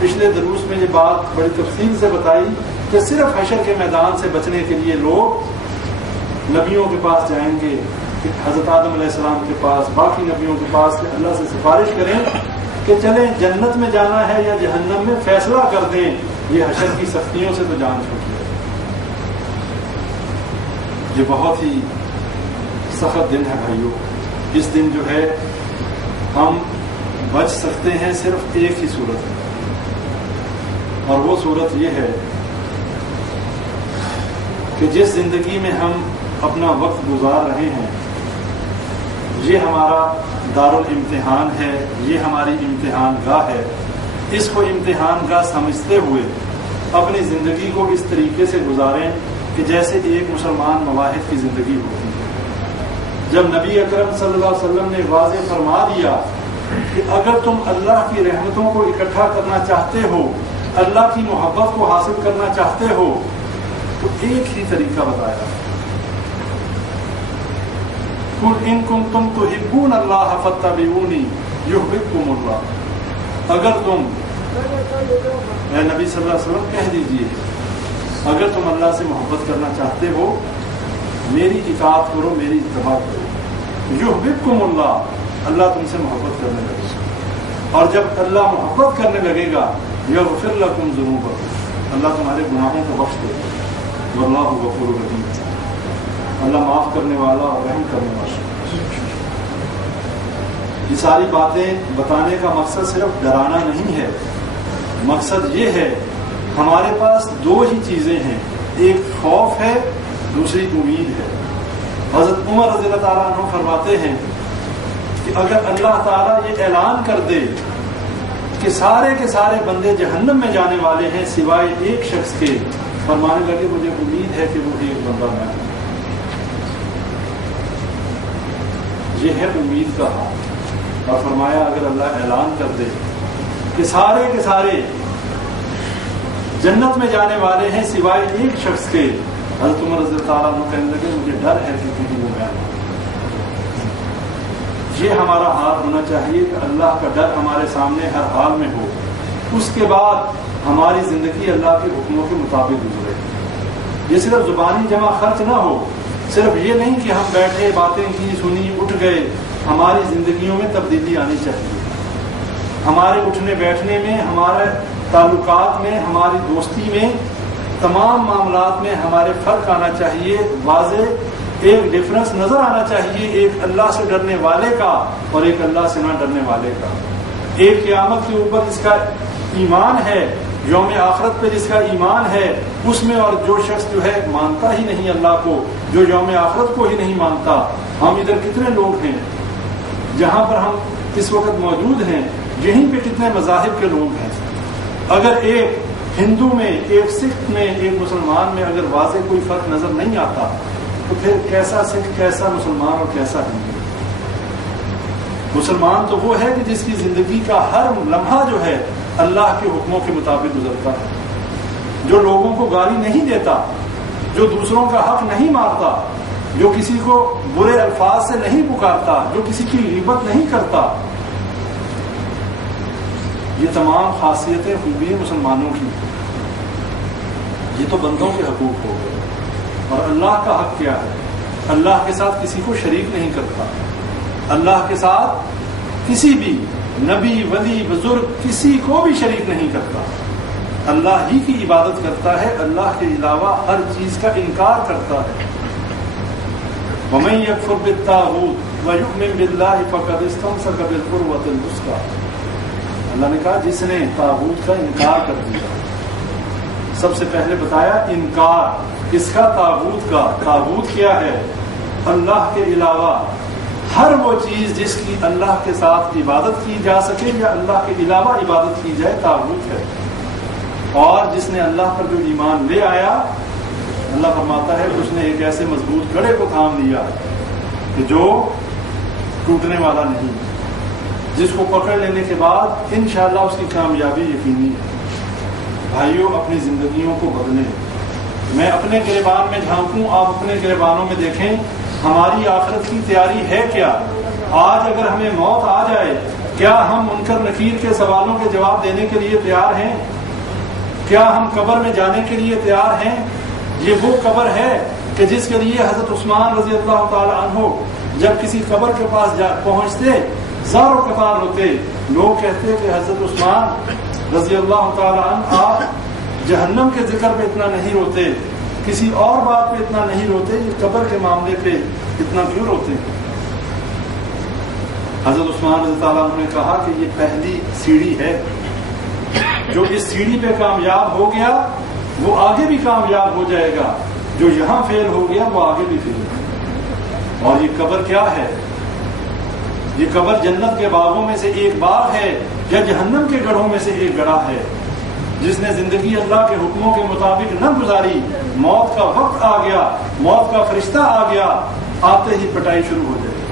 پچھلے دروس میں یہ بات بڑی تفصیل سے بتائی کہ صرف حشر کے میدان سے بچنے کے لیے لوگ نبیوں کے پاس جائیں گے، حضرت آدم علیہ السلام کے پاس، باقی نبیوں کے پاس، کہ اللہ سے سفارش کریں کہ چلیں جنت میں جانا ہے یا جہنم میں، فیصلہ کر دیں. یہ حشر کی سختیوں سے تو جان چھوٹ جائے. یہ بہت ہی سخت دن ہے بھائیوں. اس دن جو ہے ہم بچ سکتے ہیں صرف ایک ہی صورت میں، اور وہ صورت یہ ہے کہ جس زندگی میں ہم اپنا وقت گزار رہے ہیں یہ ہمارا دارالامتحان ہے، یہ ہماری امتحان گاہ ہے. اس کو امتحان گاہ سمجھتے ہوئے اپنی زندگی کو اس طریقے سے گزاریں کہ جیسے ایک مسلمان مواحد کی زندگی ہوتی ہے. جب نبی اکرم صلی اللہ علیہ وسلم نے واضح فرما دیا کہ اگر تم اللہ کی رحمتوں کو اکٹھا کرنا چاہتے ہو، اللہ کی محبت کو حاصل کرنا چاہتے ہو، تو ایک ہی طریقہ بتایا، قل ان کنتم تحبون اللہ فاتبعونی یحببکم اللہ. اگر تم، اے نبی صلی اللہ علیہ وسلم کہہ دیجئے، اگر تم اللہ سے محبت کرنا چاہتے ہو میری اطاعت کرو، میری اتباع کرو، یحببکم اللہ، اللہ تم سے محبت کرنے لگے گا. اور جب اللہ محبت کرنے لگے گا یغفر لکم ذنوبکم، اللہ تمہارے گناہوں کو بخش دے گا. واللہ غفور رحیم، اللہ معاف کرنے والا اور رحم کرنے والا. یہ ساری باتیں بتانے کا مقصد صرف ڈرانا نہیں ہے، مقصد یہ ہے ہمارے پاس دو ہی چیزیں ہیں، ایک خوف ہے، دوسری امید ہے. حضرت عمر رضی اللہ تعالیٰ عنہ فرماتے ہیں کہ اگر اللہ تعالیٰ یہ اعلان کر دے کہ سارے کے سارے بندے جہنم میں جانے والے ہیں سوائے ایک شخص کے، فرمانے لگے مجھے امید ہے کہ وہ ایک بندہ میں ہوں. یہ ہے امید کا حال. اور فرمایا اگر اللہ اعلان کر دے کہ سارے کے سارے جنت میں جانے والے ہیں سوائے ایک شخص کے، حضرت عمر رضی اللہ تعالیٰ عنہ کہنے لگے مجھے ڈر ہے کہ کہیں وہ میں ہوں. یہ ہمارا حال ہونا چاہیے کہ اللہ کا ڈر ہمارے سامنے ہر حال میں ہو. اس کے بعد ہماری زندگی اللہ کے حکموں کے مطابق گزرے. یہ صرف زبانی جمع خرچ نہ ہو، صرف یہ نہیں کہ ہم بیٹھے باتیں کی سنی اٹھ گئے. ہماری زندگیوں میں تبدیلی آنی چاہیے. ہمارے اٹھنے بیٹھنے میں، ہمارے تعلقات میں، ہماری دوستی میں، تمام معاملات میں ہمارے فرق آنا چاہیے. واضح ایک ڈفرنس نظر آنا چاہیے، ایک اللہ سے ڈرنے والے کا اور ایک اللہ سے نہ ڈرنے والے کا. ایک قیامت کے اوپر جس کا ایمان ہے، یوم آخرت پہ جس کا ایمان ہے، اس میں، اور جو شخص جو ہے مانتا ہی نہیں اللہ کو، جو یوم آخرت کو ہی نہیں مانتا. ہم ادھر کتنے لوگ ہیں جہاں پر ہم اس وقت موجود ہیں، یہیں پہ کتنے مذاہب کے لوگ ہیں. اگر ایک ہندو میں، ایک سکھ میں، ایک مسلمان میں اگر واضح کوئی فرق نظر نہیں آتا تو پھر کیسا سکھ، کیسا مسلمان اور کیسا ہندو؟ مسلمان تو وہ ہے کہ جس کی زندگی کا ہر لمحہ جو ہے اللہ کے حکموں کے مطابق گزرتا ہے، جو لوگوں کو گالی نہیں دیتا، جو دوسروں کا حق نہیں مارتا، جو کسی کو برے الفاظ سے نہیں پکارتا، جو کسی کی غیبت نہیں کرتا. یہ تمام خاصیتیں خوبی مسلمانوں کی. یہ تو بندوں کے حقوق ہو گئے. اور اللہ کا حق کیا ہے؟ اللہ کے ساتھ کسی کو شریک نہیں کرتا. اللہ کے ساتھ کسی بھی نبی ولی بزرگ کسی کو بھی شریک نہیں کرتا، اللہ ہی کی عبادت کرتا ہے، اللہ کے علاوہ ہر چیز کا انکار کرتا ہے۔ وَمَن يَكْفُرْ بِالطَّاغُوتِ وَيُؤْمِن بِاللَّهِ فَقَدِ اسْتَمْسَكَ بِالْعُرْوَةِ الْوُثْقَىٰ۔ اللہ نے کہا جس نے طاغوت کا انکار کر دیا، سب سے پہلے بتایا انکار اس کا طاغوت کا۔ طاغوت کیا ہے؟ اللہ کے علاوہ ہر وہ چیز جس کی اللہ کے ساتھ عبادت کی جا سکے یا اللہ کے علاوہ عبادت کی جائے، طاغوت ہے۔ اور جس نے اللہ پر جو ایمان لے آیا، اللہ فرماتا ہے اس نے ایک ایسے مضبوط گڑھے کو تھام لیا کہ جو ٹوٹنے والا نہیں، جس کو پکڑ لینے کے بعد انشاءاللہ اس کی کامیابی یقینی ہے۔ بھائیوں، اپنی زندگیوں کو بدلیں۔ میں اپنے گریبان میں جھانکوں، آپ اپنے گریبانوں میں دیکھیں، ہماری آخرت کی تیاری ہے کیا؟ آج اگر ہمیں موت آ جائے، کیا ہم منکر نکیر کے سوالوں کے جواب دینے کے لیے تیار ہیں؟ کیا ہم قبر میں جانے کے لیے تیار ہیں؟ یہ وہ قبر ہے کہ جس کے لیے حضرت عثمان رضی اللہ تعالی عنہ جب کسی قبر کے پاس پہنچتے زار و قطار ہوتے، لوگ کہتے کہ حضرت عثمان رضی اللہ تعالی عنہ آپ جہنم کے ذکر پہ اتنا نہیں روتے، کسی اور بات پہ اتنا نہیں روتے، یہ قبر کے معاملے پہ اتنا کیوں روتے ہیں؟ حضرت عثمان رضی اللہ عنہ نے کہا کہ یہ پہلی سیڑھی ہے، جو اس سیڑھی پہ کامیاب ہو گیا وہ آگے بھی کامیاب ہو جائے گا، جو یہاں فیل ہو گیا وہ آگے بھی فیل ہو گیا۔ اور یہ قبر کیا ہے؟ یہ قبر جنت کے باغوں میں سے ایک باغ ہے یا جہنم کے گڑھوں میں سے ایک گڑھا ہے؟ جس نے زندگی اللہ کے حکموں کے مطابق نہ گزاری، موت کا وقت آ گیا، موت کا فرشتہ آ گیا، آتے ہی پٹائی شروع ہو جائے گی،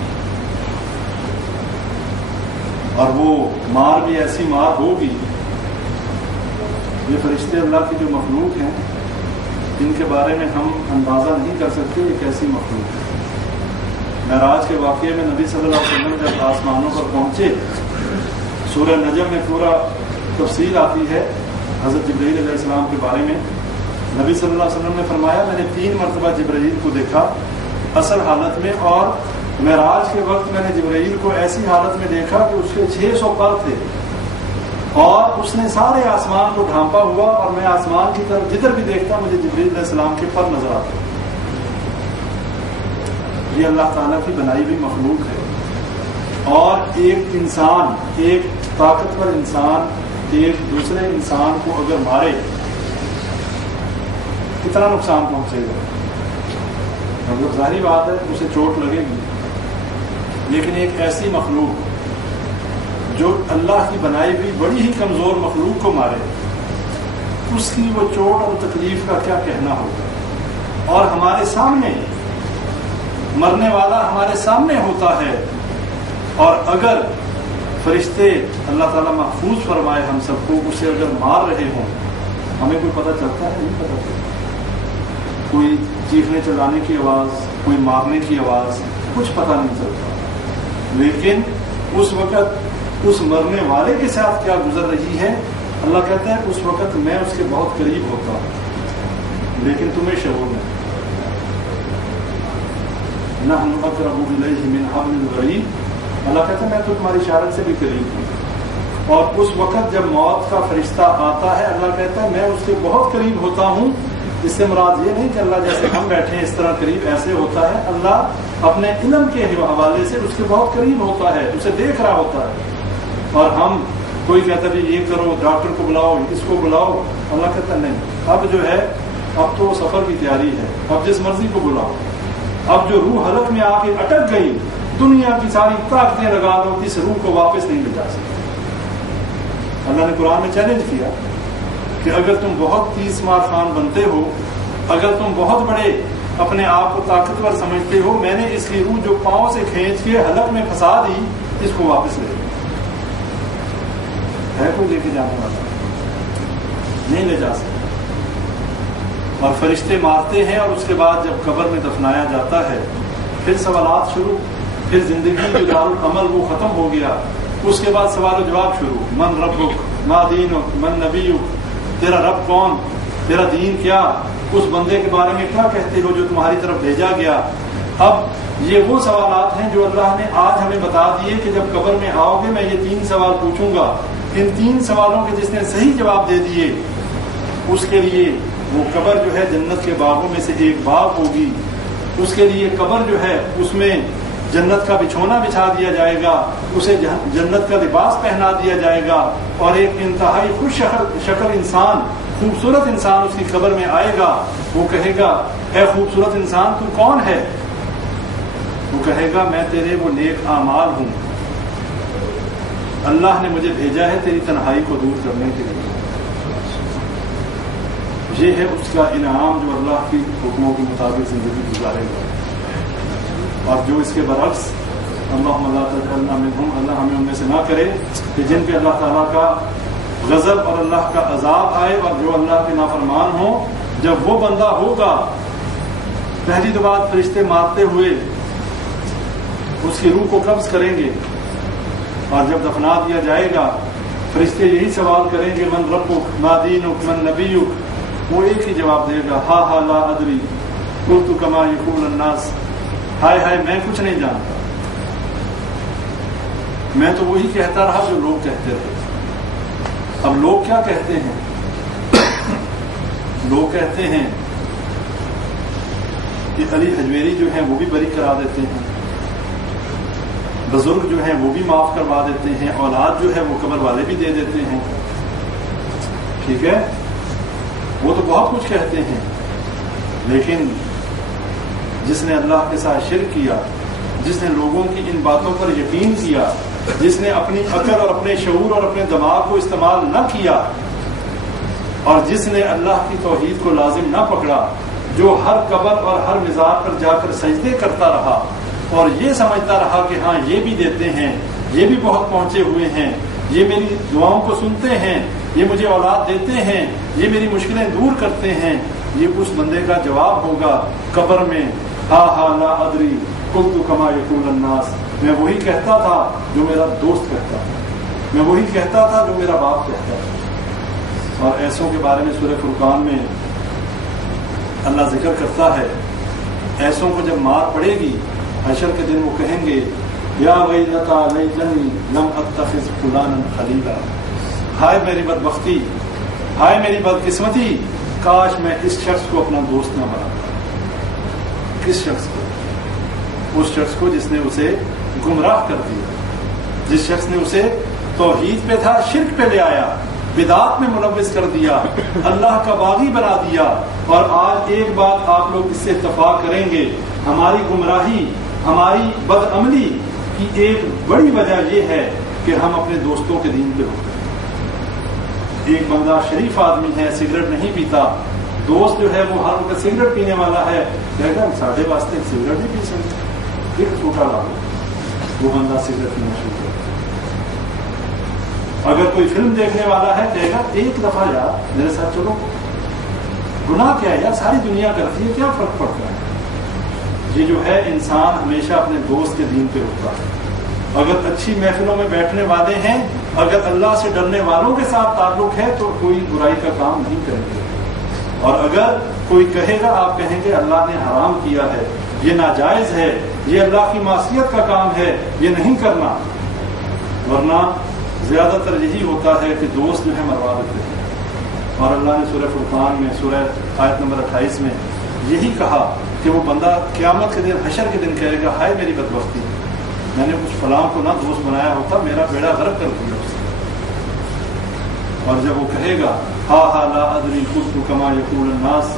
اور وہ مار بھی ایسی مار ہوگی۔ یہ فرشتے اللہ کی جو مخلوق ہیں، ان کے بارے میں ہم اندازہ نہیں کر سکتے یہ کیسی مخلوق ہے۔ معراج کے واقعے میں نبی صلی اللہ علیہ وسلم جب آسمانوں پر پہنچے، سورہ نجم میں پورا تفصیل آتی ہے حضرت جبرائیل علیہ السلام کے بارے میں۔ نبی صلی اللہ علیہ وسلم نے فرمایا میں نے 3 مرتبہ جبرائیل کو دیکھا اصل حالت میں، اور معراج کے وقت میں نے جبرائیل کو ایسی حالت میں دیکھا کہ اس کے 600 پر تھے، اور اس نے سارے آسمان کو ڈھانپا ہوا، اور میں آسمان کی طرف جدھر بھی دیکھتا مجھے جبرائیل علیہ السلام کے پر نظر آتے۔ یہ اللہ تعالیٰ کی بنائی ہوئی مخلوق ہے، اور ایک انسان، ایک طاقتور انسان ایک دوسرے انسان کو اگر مارے کتنا نقصان پہنچے گا؟ مطلب ظاہری بات ہے اسے چوٹ لگے گی، لیکن ایک ایسی مخلوق جو اللہ کی بنائی ہوئی بڑی ہی کمزور مخلوق کو مارے، اس کی وہ چوٹ اور تکلیف کا کیا کہنا ہوگا؟ اور ہمارے سامنے مرنے والا ہمارے سامنے ہوتا ہے، اور اگر فرشتے اللہ تعالیٰ محفوظ فرمائے ہم سب کو، اسے اگر مار رہے ہوں، ہمیں کوئی پتہ چلتا ہے؟ نہیں پتہ چلتا۔ کوئی چیخنے چلانے کی آواز، کوئی مارنے کی آواز، کچھ پتہ نہیں چلتا۔ لیکن اس وقت اس مرنے والے کے ساتھ کیا گزر رہی ہے، اللہ کہتا ہے اس وقت میں اس کے بہت قریب ہوتا ہوں، لیکن تمہیں شعور نہیں۔ نحن اقرب الیہ من حبل الورید، اللہ کہتا ہے میں تو تمہاری اشارت سے بھی قریب ہوں۔ اور اس وقت جب موت کا فرشتہ آتا ہے، اللہ کہتا ہے میں اس کے بہت قریب ہوتا ہوں۔ اس سے مراد یہ نہیں کہ اللہ جیسے ہم بیٹھے ہیں اس طرح قریب ایسے ہوتا ہے، اللہ اپنے علم کے حوالے سے اس کے بہت قریب ہوتا ہے، اسے دیکھ رہا ہوتا ہے۔ اور ہم کوئی کہتا ہے یہ کرو، ڈاکٹر کو بلاؤ، اس کو بلاؤ، اللہ کہتا ہے نہیں، اب جو ہے اب تو سفر کی تیاری ہے، اب جس مرضی کو بلاؤ۔ اب جو روح حلق میں آ کے اٹک گئی، دنیا کی ساری طاقتیں لگا دو، اس روح کو واپس نہیں لے جا سکتے۔ اللہ نے قرآن میں چیلنج کیا کہ اگر تم بہت تیز مار خان بنتے ہو، اگر تم بہت بڑے اپنے آپ کو طاقتور سمجھتے ہو، میں نے اس کی روح جو پاؤں سے کھینچ کے حلق میں پھنسا دی، اس کو واپس لے لو۔ ہے کوئی لے کے جانے والا؟ نہیں لے جا سکتا۔ اور فرشتے مارتے ہیں، اور اس کے بعد جب قبر میں دفنایا جاتا ہے، پھر سوالات شروع، پھر زندگی جو دارالعمل وہ ختم ہو گیا، اس کے بعد سوال و جواب شروع۔ من ربک، ما دینک، من نبیک، تیرا رب کون، تیرا دین کیا، اس بندے کے بارے میں کیا کہتے ہو جو تمہاری طرف بھیجا گیا۔ اب یہ وہ سوالات ہیں جو اللہ نے آج ہمیں بتا دیے کہ جب قبر میں آؤ گے میں یہ 3 سوال پوچھوں گا. ان 3 سوالوں کے جس نے صحیح جواب دے دیے اس کے لیے وہ قبر جو ہے جنت کے باغوں میں سے ایک باغ ہوگی. اس کے لیے قبر جو ہے اس میں جنت کا بچھونا بچھا دیا جائے گا, اسے جنت کا لباس پہنا دیا جائے گا, اور ایک انتہائی خوش شکل انسان, خوبصورت انسان اس کی قبر میں آئے گا. وہ کہے گا اے خوبصورت انسان تو کون ہے؟ وہ کہے گا میں تیرے وہ نیک اعمال ہوں, اللہ نے مجھے بھیجا ہے تیری تنہائی کو دور کرنے کے لیے. یہ ہے اس کا انعام جو اللہ کی حکموں کے مطابق زندگی گزارے گا. اور جو اس کے برعکس اللہم لا تجعلنا منہم, اللہ ہمیں ان میں سے نہ کرے کہ جن پہ اللہ تعالیٰ کا غضب اور اللہ کا عذاب آئے اور جو اللہ کے نافرمان ہوں. جب وہ بندہ ہوگا پہلی تو بات فرشتے مارتے ہوئے اس کی روح کو قبض کریں گے, اور جب دفنا دیا جائے گا فرشتے یہی سوال کریں گے من ربک ما دینک من نبیک. وہ ایک ہی جواب دے گا ہا ہا لا ادری قلت کما یقول الناس, ہائے ہائے میں کچھ نہیں جانتا, میں تو وہی کہتا رہا جو لوگ کہتے رہے. اب لوگ کیا کہتے ہیں؟ لوگ کہتے ہیں کہ علی حجویری جو ہیں وہ بھی بری کرا دیتے ہیں, بزرگ جو ہیں وہ بھی معاف کروا دیتے ہیں, اولاد جو ہے وہ قبر والے بھی دے دیتے ہیں. ٹھیک ہے, وہ تو بہت کچھ کہتے ہیں, لیکن جس نے اللہ کے ساتھ شرک کیا, جس نے لوگوں کی ان باتوں پر یقین کیا, جس نے اپنی عقل اور اپنے شعور اور اپنے دماغ کو استعمال نہ کیا, اور جس نے اللہ کی توحید کو لازم نہ پکڑا, جو ہر قبر اور ہر مزار پر جا کر سجدے کرتا رہا اور یہ سمجھتا رہا کہ ہاں یہ بھی دیتے ہیں, یہ بھی بہت پہنچے ہوئے ہیں, یہ میری دعاؤں کو سنتے ہیں, یہ مجھے اولاد دیتے ہیں, یہ میری مشکلیں دور کرتے ہیں, یہ اس بندے کا جواب ہوگا قبر میں ہا ہا لا ادری قلت کما یقول الناس. میں وہی کہتا تھا جو میرا دوست کہتا تھا, میں وہی کہتا تھا جو میرا باپ کہتا تھا. اور ایسوں کے بارے میں سورہ فرقان میں اللہ ذکر کرتا ہے, ایسوں کو جب مار پڑے گی حشر کے دن وہ کہیں گے یا ویلتا لیتنی لم اتخذ فلانا خلیلا, ہائے میری بدبختی, ہائے میری بدقسمتی, کاش میں اس شخص کو اپنا دوست نہ بناتا. کس شخص کو؟ اس شخص کو جس نے اسے گمراہ کر دیا, جس شخص نے اسے توحید پہ تھا شرک پہ لے آیا, بدعات میں ملوث کر دیا, اللہ کا باغی بنا دیا. اور آج ایک بات آپ لوگ اس سے اتفاق کریں گے, ہماری گمراہی, ہماری بدعملی کی ایک بڑی وجہ یہ ہے کہ ہم اپنے دوستوں کے دین پہ ہوتے ہیں. ایک بندہ شریف آدمی ہے, سگریٹ نہیں پیتا, دوست جو ہے وہ ہر وقت سگریٹ پینے والا ہے, کہے گا ساڑھے واسطے سگریٹ نہیں پی سکتے, پھر چھوٹا لاگو, وہ بندہ سگریٹ پینا شروع کرتا. اگر کوئی فلم دیکھنے والا ہے کہے گا ایک دفعہ یار میرے ساتھ چلو, گناہ کیا ہے یار, ساری دنیا کرتی ہے, کیا فرق پڑتا ہے. یہ جو ہے انسان ہمیشہ اپنے دوست کے دین پہ ہوتا ہے. اگر اچھی محفلوں میں بیٹھنے والے ہیں, اگر اللہ سے ڈرنے والوں کے ساتھ تعلق ہے تو کوئی برائی کا کام نہیں کریں گے. اور اگر کوئی کہے گا, آپ کہیں گے اللہ نے حرام کیا ہے, یہ ناجائز ہے, یہ اللہ کی معصیت کا کام ہے, یہ نہیں کرنا. ورنہ زیادہ تر یہی ہوتا ہے کہ دوست جو ہے مروا دیتے ہیں. اور اللہ نے سورہ فرقان میں سورہ آیت نمبر 28 میں یہی کہا کہ وہ بندہ قیامت کے دن, حشر کے دن کہے گا ہائے میری بدبختی, میں نے اس فلاں کو نہ دوست بنایا ہوتا, میرا بیڑا غرق کر دیا اس نے. اور جب وہ کہے گا ہا ہا لا ادری قلت کما یقول الناس,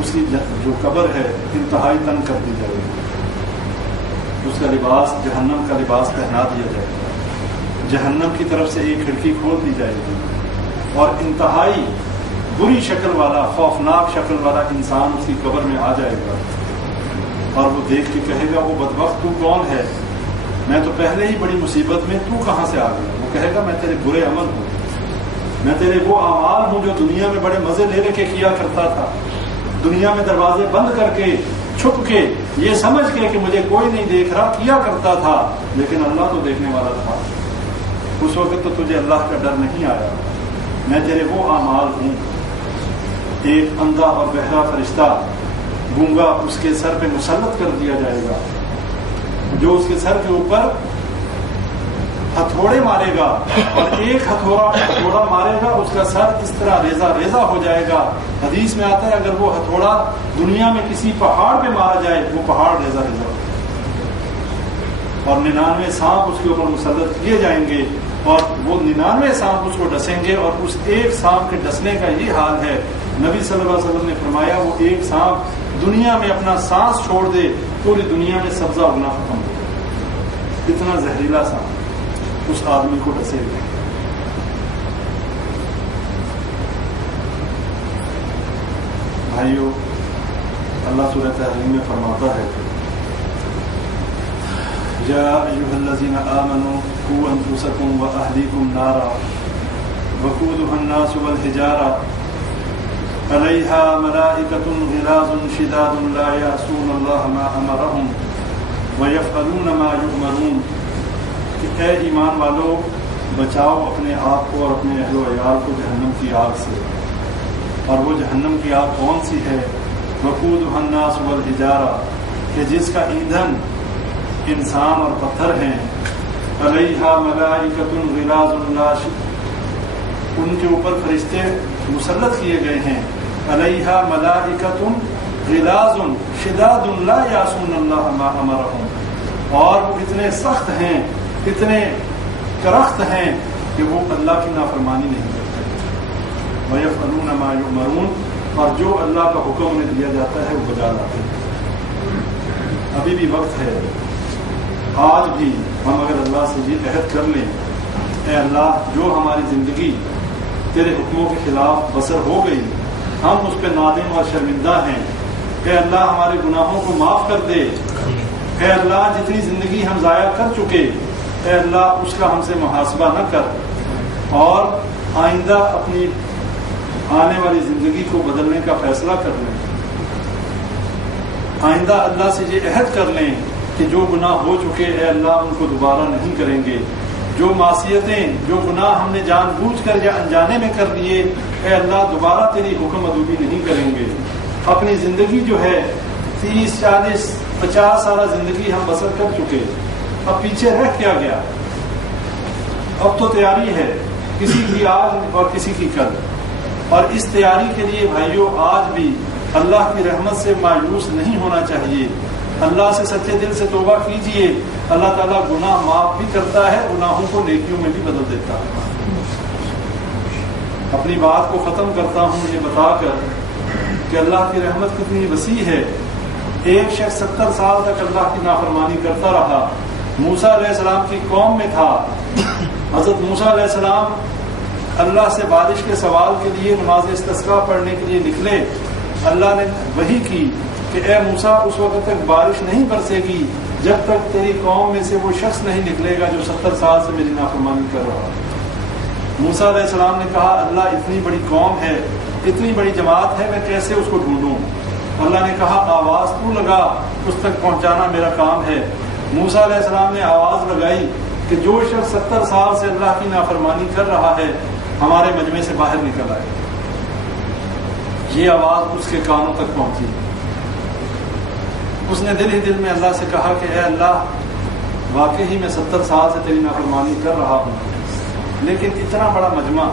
اس کی جو قبر ہے انتہائی تنگ کر دی جائے گی, اس کا لباس جہنم کا لباس پہنا دیا جائے گا, جہنم کی طرف سے ایک کھڑکی کھول دی جائے گی, اور انتہائی بری شکل والا, خوفناک شکل والا انسان اس کی قبر میں آ جائے گا. اور وہ دیکھ کے کہے گا وہ بدبخت تو کون ہے, میں تو پہلے ہی بڑی مصیبت میں, تو کہاں سے آ گیا. وہ کہے گا میں تیرے برے عمل ہوں, میں تیرے وہ اعمال ہوں جو دنیا میں بڑے مزے لے کے کیا کرتا تھا, دنیا میں دروازے بند کر کے, چھپ کے, یہ سمجھ کے کہ مجھے کوئی نہیں دیکھ رہا کیا کرتا تھا, لیکن اللہ تو دیکھنے والا تھا. اس وقت تو تجھے اللہ کا ڈر نہیں آیا. میں تیرے وہ اعمال ہوں. ایک اندھا اور بہرا فرشتہ گونگا اس کے سر پہ مسلط کر دیا جائے گا، جو اس کے سر کے اوپر ہتھوڑے مارے گا، اور ایک ہتھوڑا مارے گا اس کا سر اس طرح ریزہ ریزہ ہو جائے گا۔ حدیث میں آتا ہے اگر وہ ہتھوڑا دنیا میں کسی پہاڑ پہ مارا جائے وہ پہاڑ ریزہ ریزہ ہو، اور 99 سانپ اس کے اوپر مسلط کیے جائیں گے، اور وہ 99 سانپ اس کو ڈسیں گے، اور اس ایک سانپ کے ڈسنے کا یہ حال ہے، نبی صلی اللہ علیہ وسلم نے فرمایا وہ ایک سانپ دنیا میں اپنا سانس چھوڑ دے پوری دنیا میں سبزہ اگنا ختم ہو جائے، اتنا زہریلا سانپ اس آدمی کو ڈسے گا۔ بھائیو، اللہ سورہ تحریم میں فرماتا ہے یا ایھا الذین آمنوا قوا انفسکم واہلیکم نارا وقودها الناس والحجارہ علیہا ملائکۃ غلاظ شداد لا یعصون اللہ ما امرہم ویفعلون ما یؤمرون، کہ اے ایمان والو بچاؤ اپنے آپ کو اور اپنے اہل و عیال کو جہنم کی آگ سے، اور وہ جہنم کی آگ کون سی ہے؟ وقودها الناس والحجارہ، کہ جس کا ایندھن انسان اور پتھر ہیں، علیہا ملائکۃ غلاظ ان کے اوپر فرشتے مسلط کیے گئے ہیں، علیہا ملائکۃ غلاظ شداد لا یعصون اللہ ما امرہم، اور وہ اتنے سخت ہیں، اتنے کرخت ہیں کہ وہ اللہ کی نافرمانی نہیں کرتے، وَيَفْعَلُونَ مَا يُؤْمَرُونَ، اور جو اللہ کا حکم انہیں دیا جاتا ہے وہ بجا لاتے ہیں۔ ابھی بھی وقت ہے، آج بھی ہم اگر اللہ سے یہ عہد کر لیں، اے اللہ جو ہماری زندگی تیرے حکموں کے خلاف بسر ہو گئی ہم اس پہ نادم اور شرمندہ ہیں، اے اللہ ہمارے گناہوں کو معاف کر دے، اے اللہ جتنی زندگی ہم ضائع کر چکے اے اللہ اس کا ہم سے محاسبہ نہ کر، اور آئندہ اپنی آنے والی زندگی کو بدلنے کا فیصلہ کر لیں۔ آئندہ اللہ سے یہ عہد کر لیں کہ جو گناہ ہو چکے اے اللہ ان کو دوبارہ نہیں کریں گے، جو معصیتیں جو گناہ ہم نے جان بوجھ کر یا انجانے میں کر دیے اے اللہ دوبارہ تیری حکم ادوبی نہیں کریں گے۔ اپنی زندگی جو ہے 30 40 50 سالہ زندگی ہم بسر کر چکے، اب پیچھے رہ کیا گیا؟ اب تو تیاری ہے، کسی کی آج اور کسی کی کل، اور اس تیاری کے لیے بھائیوں آج بھی اللہ کی رحمت سے مایوس نہیں ہونا چاہیے۔ اللہ سے سچے دل سے توبہ کیجئے، اللہ تعالیٰ گناہ معاف بھی کرتا ہے، گناہوں کو نیکیوں میں بھی بدل دیتا ہے۔ اپنی بات کو ختم کرتا ہوں یہ بتا کر کہ اللہ کی رحمت کتنی وسیع ہے۔ ایک شخص 70 سال تک اللہ کی نافرمانی کرتا رہا، موسیٰ علیہ السلام کی قوم میں تھا، حضرت موسیٰ علیہ السلام اللہ سے بارش کے سوال کے لیے نماز استسقاء پڑھنے کے لیے نکلے، اللہ نے وحی کی کہ اے موسیٰ اس وقت تک بارش نہیں برسے گی جب تک تیری قوم میں سے وہ شخص نہیں نکلے گا جو 70 سال سے میری نافرمانی کر رہا۔ موسیٰ علیہ السلام نے کہا اللہ اتنی بڑی قوم ہے، اتنی بڑی جماعت ہے، میں کیسے اس کو ڈھونڈوں؟ اللہ نے کہا آواز تو لگا، اس تک پہنچانا میرا کام ہے۔ موسیٰ علیہ السلام نے آواز لگائی کہ جو شخص 70 سال سے اللہ کی نافرمانی کر رہا ہے ہمارے مجمع سے باہر نکل آئے۔ یہ آواز اس کے کانوں تک پہنچی، اس نے دل ہی دل میں اللہ سے کہا کہ اے اللہ واقعی میں 70 سال سے تیری نافرمانی کر رہا ہوں، لیکن اتنا بڑا مجمع،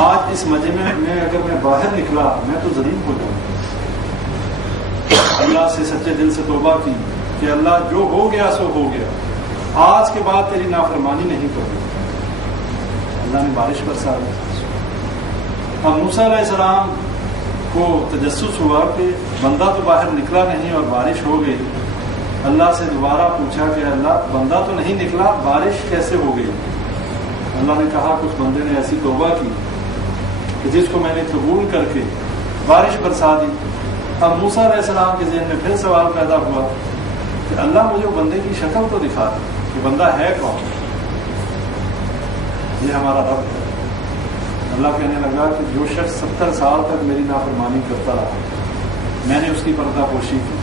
آج اس مجمع میں اگر میں باہر نکلا میں تو ذلیل ہو جاؤں۔ اللہ سے سچے دل سے توبہ کی کہ اللہ جو ہو گیا سو ہو گیا، آج کے بعد تیری نافرمانی نہیں کروں۔ اللہ نے بارش برسا دی۔ اب موسیٰ علیہ السلام کو تجسس ہوا کہ بندہ تو باہر نکلا نہیں اور بارش ہو گئی۔ اللہ سے دوبارہ پوچھا کہ اللہ بندہ تو نہیں نکلا، بارش کیسے ہو گئی؟ اللہ نے کہا کہ اس بندے نے ایسی توبہ کی کہ جس کو میں نے قبول کر کے بارش برسا دی۔ اب موسیٰ علیہ السلام کے ذہن میں پھر سوال پیدا ہوا کہ اللہ مجھے بندے کی شکل تو دکھا دے کہ بندہ ہے کون؟ یہ ہمارا رب ہے۔ اللہ کہنے لگا کہ جو شخص 70 سال تک میری نافرمانی کرتا رہا، میں نے اس کی پردہ پوشی کی،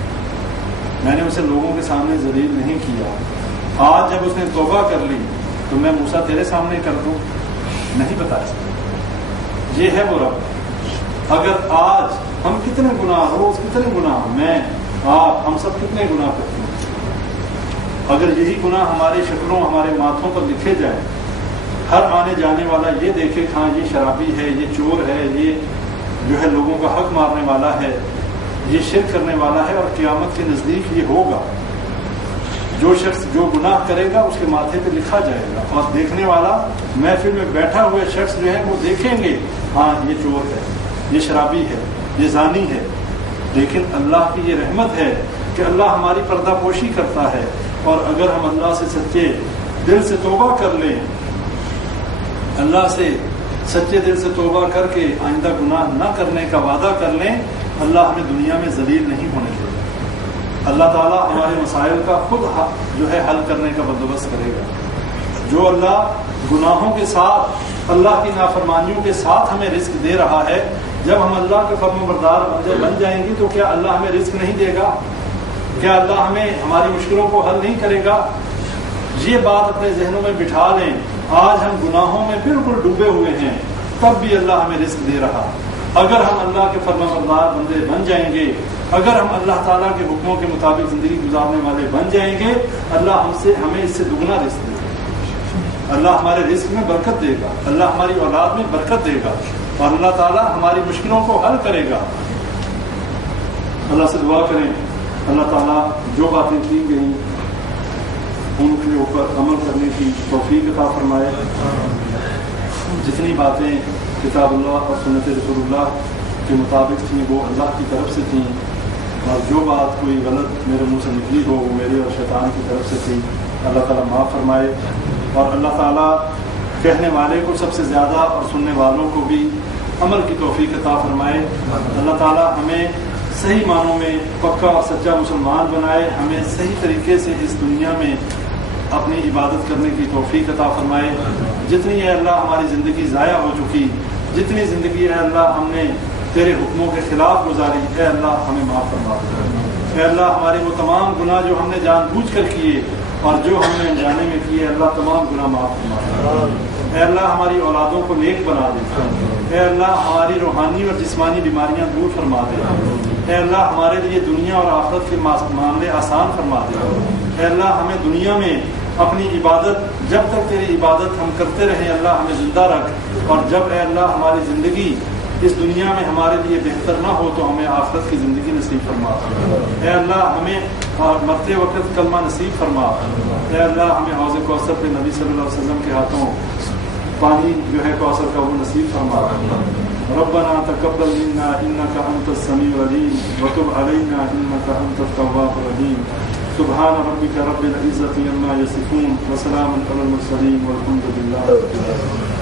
میں نے اسے لوگوں کے سامنے ذلیل نہیں کیا۔ آج جب اس نے توبہ کر لی تو میں موسیٰ تیرے سامنے کر دوں؟ نہیں بتا سکتا۔ یہ ہے وہ رب۔ اگر آج ہم کتنے گناہ روز کتنے گناہ میں آپ ہم سب کتنے گناہ کرتے ہیں. اگر یہی گناہ ہماری شکلوں ہمارے ماتھوں پر لکھے جائے, ہر آنے جانے والا یہ دیکھے ہاں یہ شرابی ہے, یہ چور ہے, یہ جو ہے لوگوں کا حق مارنے والا ہے, یہ شرک کرنے والا ہے, اور قیامت کے نزدیک یہ ہوگا. جو شخص جو گناہ کرے گا اس کے ماتھے پہ لکھا جائے گا, اور دیکھنے والا محفل میں بیٹھا ہوئے شخص جو ہے وہ دیکھیں گے ہاں یہ چور ہے, یہ شرابی ہے, یہ زانی ہے. لیکن اللہ کی یہ رحمت ہے کہ اللہ ہماری پردہ پوشی کرتا ہے, اور اگر ہم اللہ سے سچے دل سے توبہ کر لیں, اللہ سے سچے دل سے توبہ کر کے آئندہ گناہ نہ کرنے کا وعدہ کر لیں, اللہ ہمیں دنیا میں ذلیل نہیں ہونے دے گا. اللہ تعالیٰ ہمارے مسائل کا خود جو ہے حل کرنے کا بندوبست کرے گا. جو اللہ گناہوں کے ساتھ, اللہ کی نافرمانیوں کے ساتھ ہمیں رزق دے رہا ہے, جب ہم اللہ کے فرمان بردار بن جائیں گے تو کیا اللہ ہمیں رزق نہیں دے گا؟ کیا اللہ ہمیں ہماری مشکلوں کو حل نہیں کرے گا؟ یہ بات اپنے ذہنوں میں بٹھا لیں. آج ہم گناہوں میں بالکل ڈوبے ہوئے ہیں, تب بھی اللہ ہمیں رزق دے رہا. اگر ہم اللہ کے فرمانبردار بندے بن جائیں گے, اگر ہم اللہ تعالیٰ کے حکموں کے مطابق زندگی گزارنے والے بن جائیں گے, اللہ ہمیں اس سے دگنا رزق دے گا. اللہ ہمارے رزق میں برکت دے گا, اللہ ہماری اولاد میں برکت دے گا, اور اللہ تعالیٰ ہماری مشکلوں کو حل کرے گا. اللہ سے دعا کریں اللہ تعالیٰ جو باتیں کی گئیں ان کے اوپر عمل کرنے کی توفیق عطا فرمائے. جتنی باتیں کتاب اللہ اور سنت رسول اللہ کے مطابق تھیں وہ اللہ کی طرف سے تھیں, اور جو بات کوئی غلط میرے منہ سے نکلی ہو وہ میرے اور شیطان کی طرف سے تھی. اللہ تعالیٰ معاف فرمائے, اور اللہ تعالیٰ کہنے والے کو سب سے زیادہ اور سننے والوں کو بھی عمل کی توفیق عطا فرمائے. اللہ تعالیٰ ہمیں صحیح معنوں میں پکا اور سچا مسلمان بنائے, ہمیں صحیح طریقے سے اس دنیا میں اپنی عبادت کرنے کی توفیق عطا فرمائے. جتنی اے اللہ ہماری زندگی ضائع ہو چکی, جتنی زندگی اے اللہ ہم نے تیرے حکموں کے خلاف گزاری, اے اللہ ہمیں معاف فرما. اے اللہ ہمارے وہ تمام گناہ جو ہم نے جان بوجھ کر کیے اور جو ہم نے انجانے میں کیے, اللہ تمام گناہ معاف فرما. اے اللہ ہماری اولادوں کو نیک بنا دے. اے اللہ ہماری روحانی اور جسمانی بیماریاں دور فرما دے. اے اللہ ہمارے لیے دنیا اور آخرت کے معاملے آسان فرما دے. اے اللہ ہمیں دنیا میں اپنی عبادت, جب تک تیری عبادت ہم کرتے رہیں اللہ ہمیں زندہ رکھ, اور جب اے اللہ ہماری زندگی اس دنیا میں ہمارے لیے بہتر نہ ہو تو ہمیں آخرت کی زندگی نصیب فرما. اے اللہ ہمیں مرتے وقت کلمہ نصیب فرما. اے اللہ ہمیں حوض کوثر پہ نبی صلی اللہ علیہ وسلم کے ہاتھوں پانی جو ہے کوثر کا وہ نصیب فرما. ربنا تقبل منا انك انت السميع العليم وتب علينا انك انت التواب الرحيم. سبحان ربك رب العزة عما يصفون وسلام على المرسلين والحمد لله رب العالمين.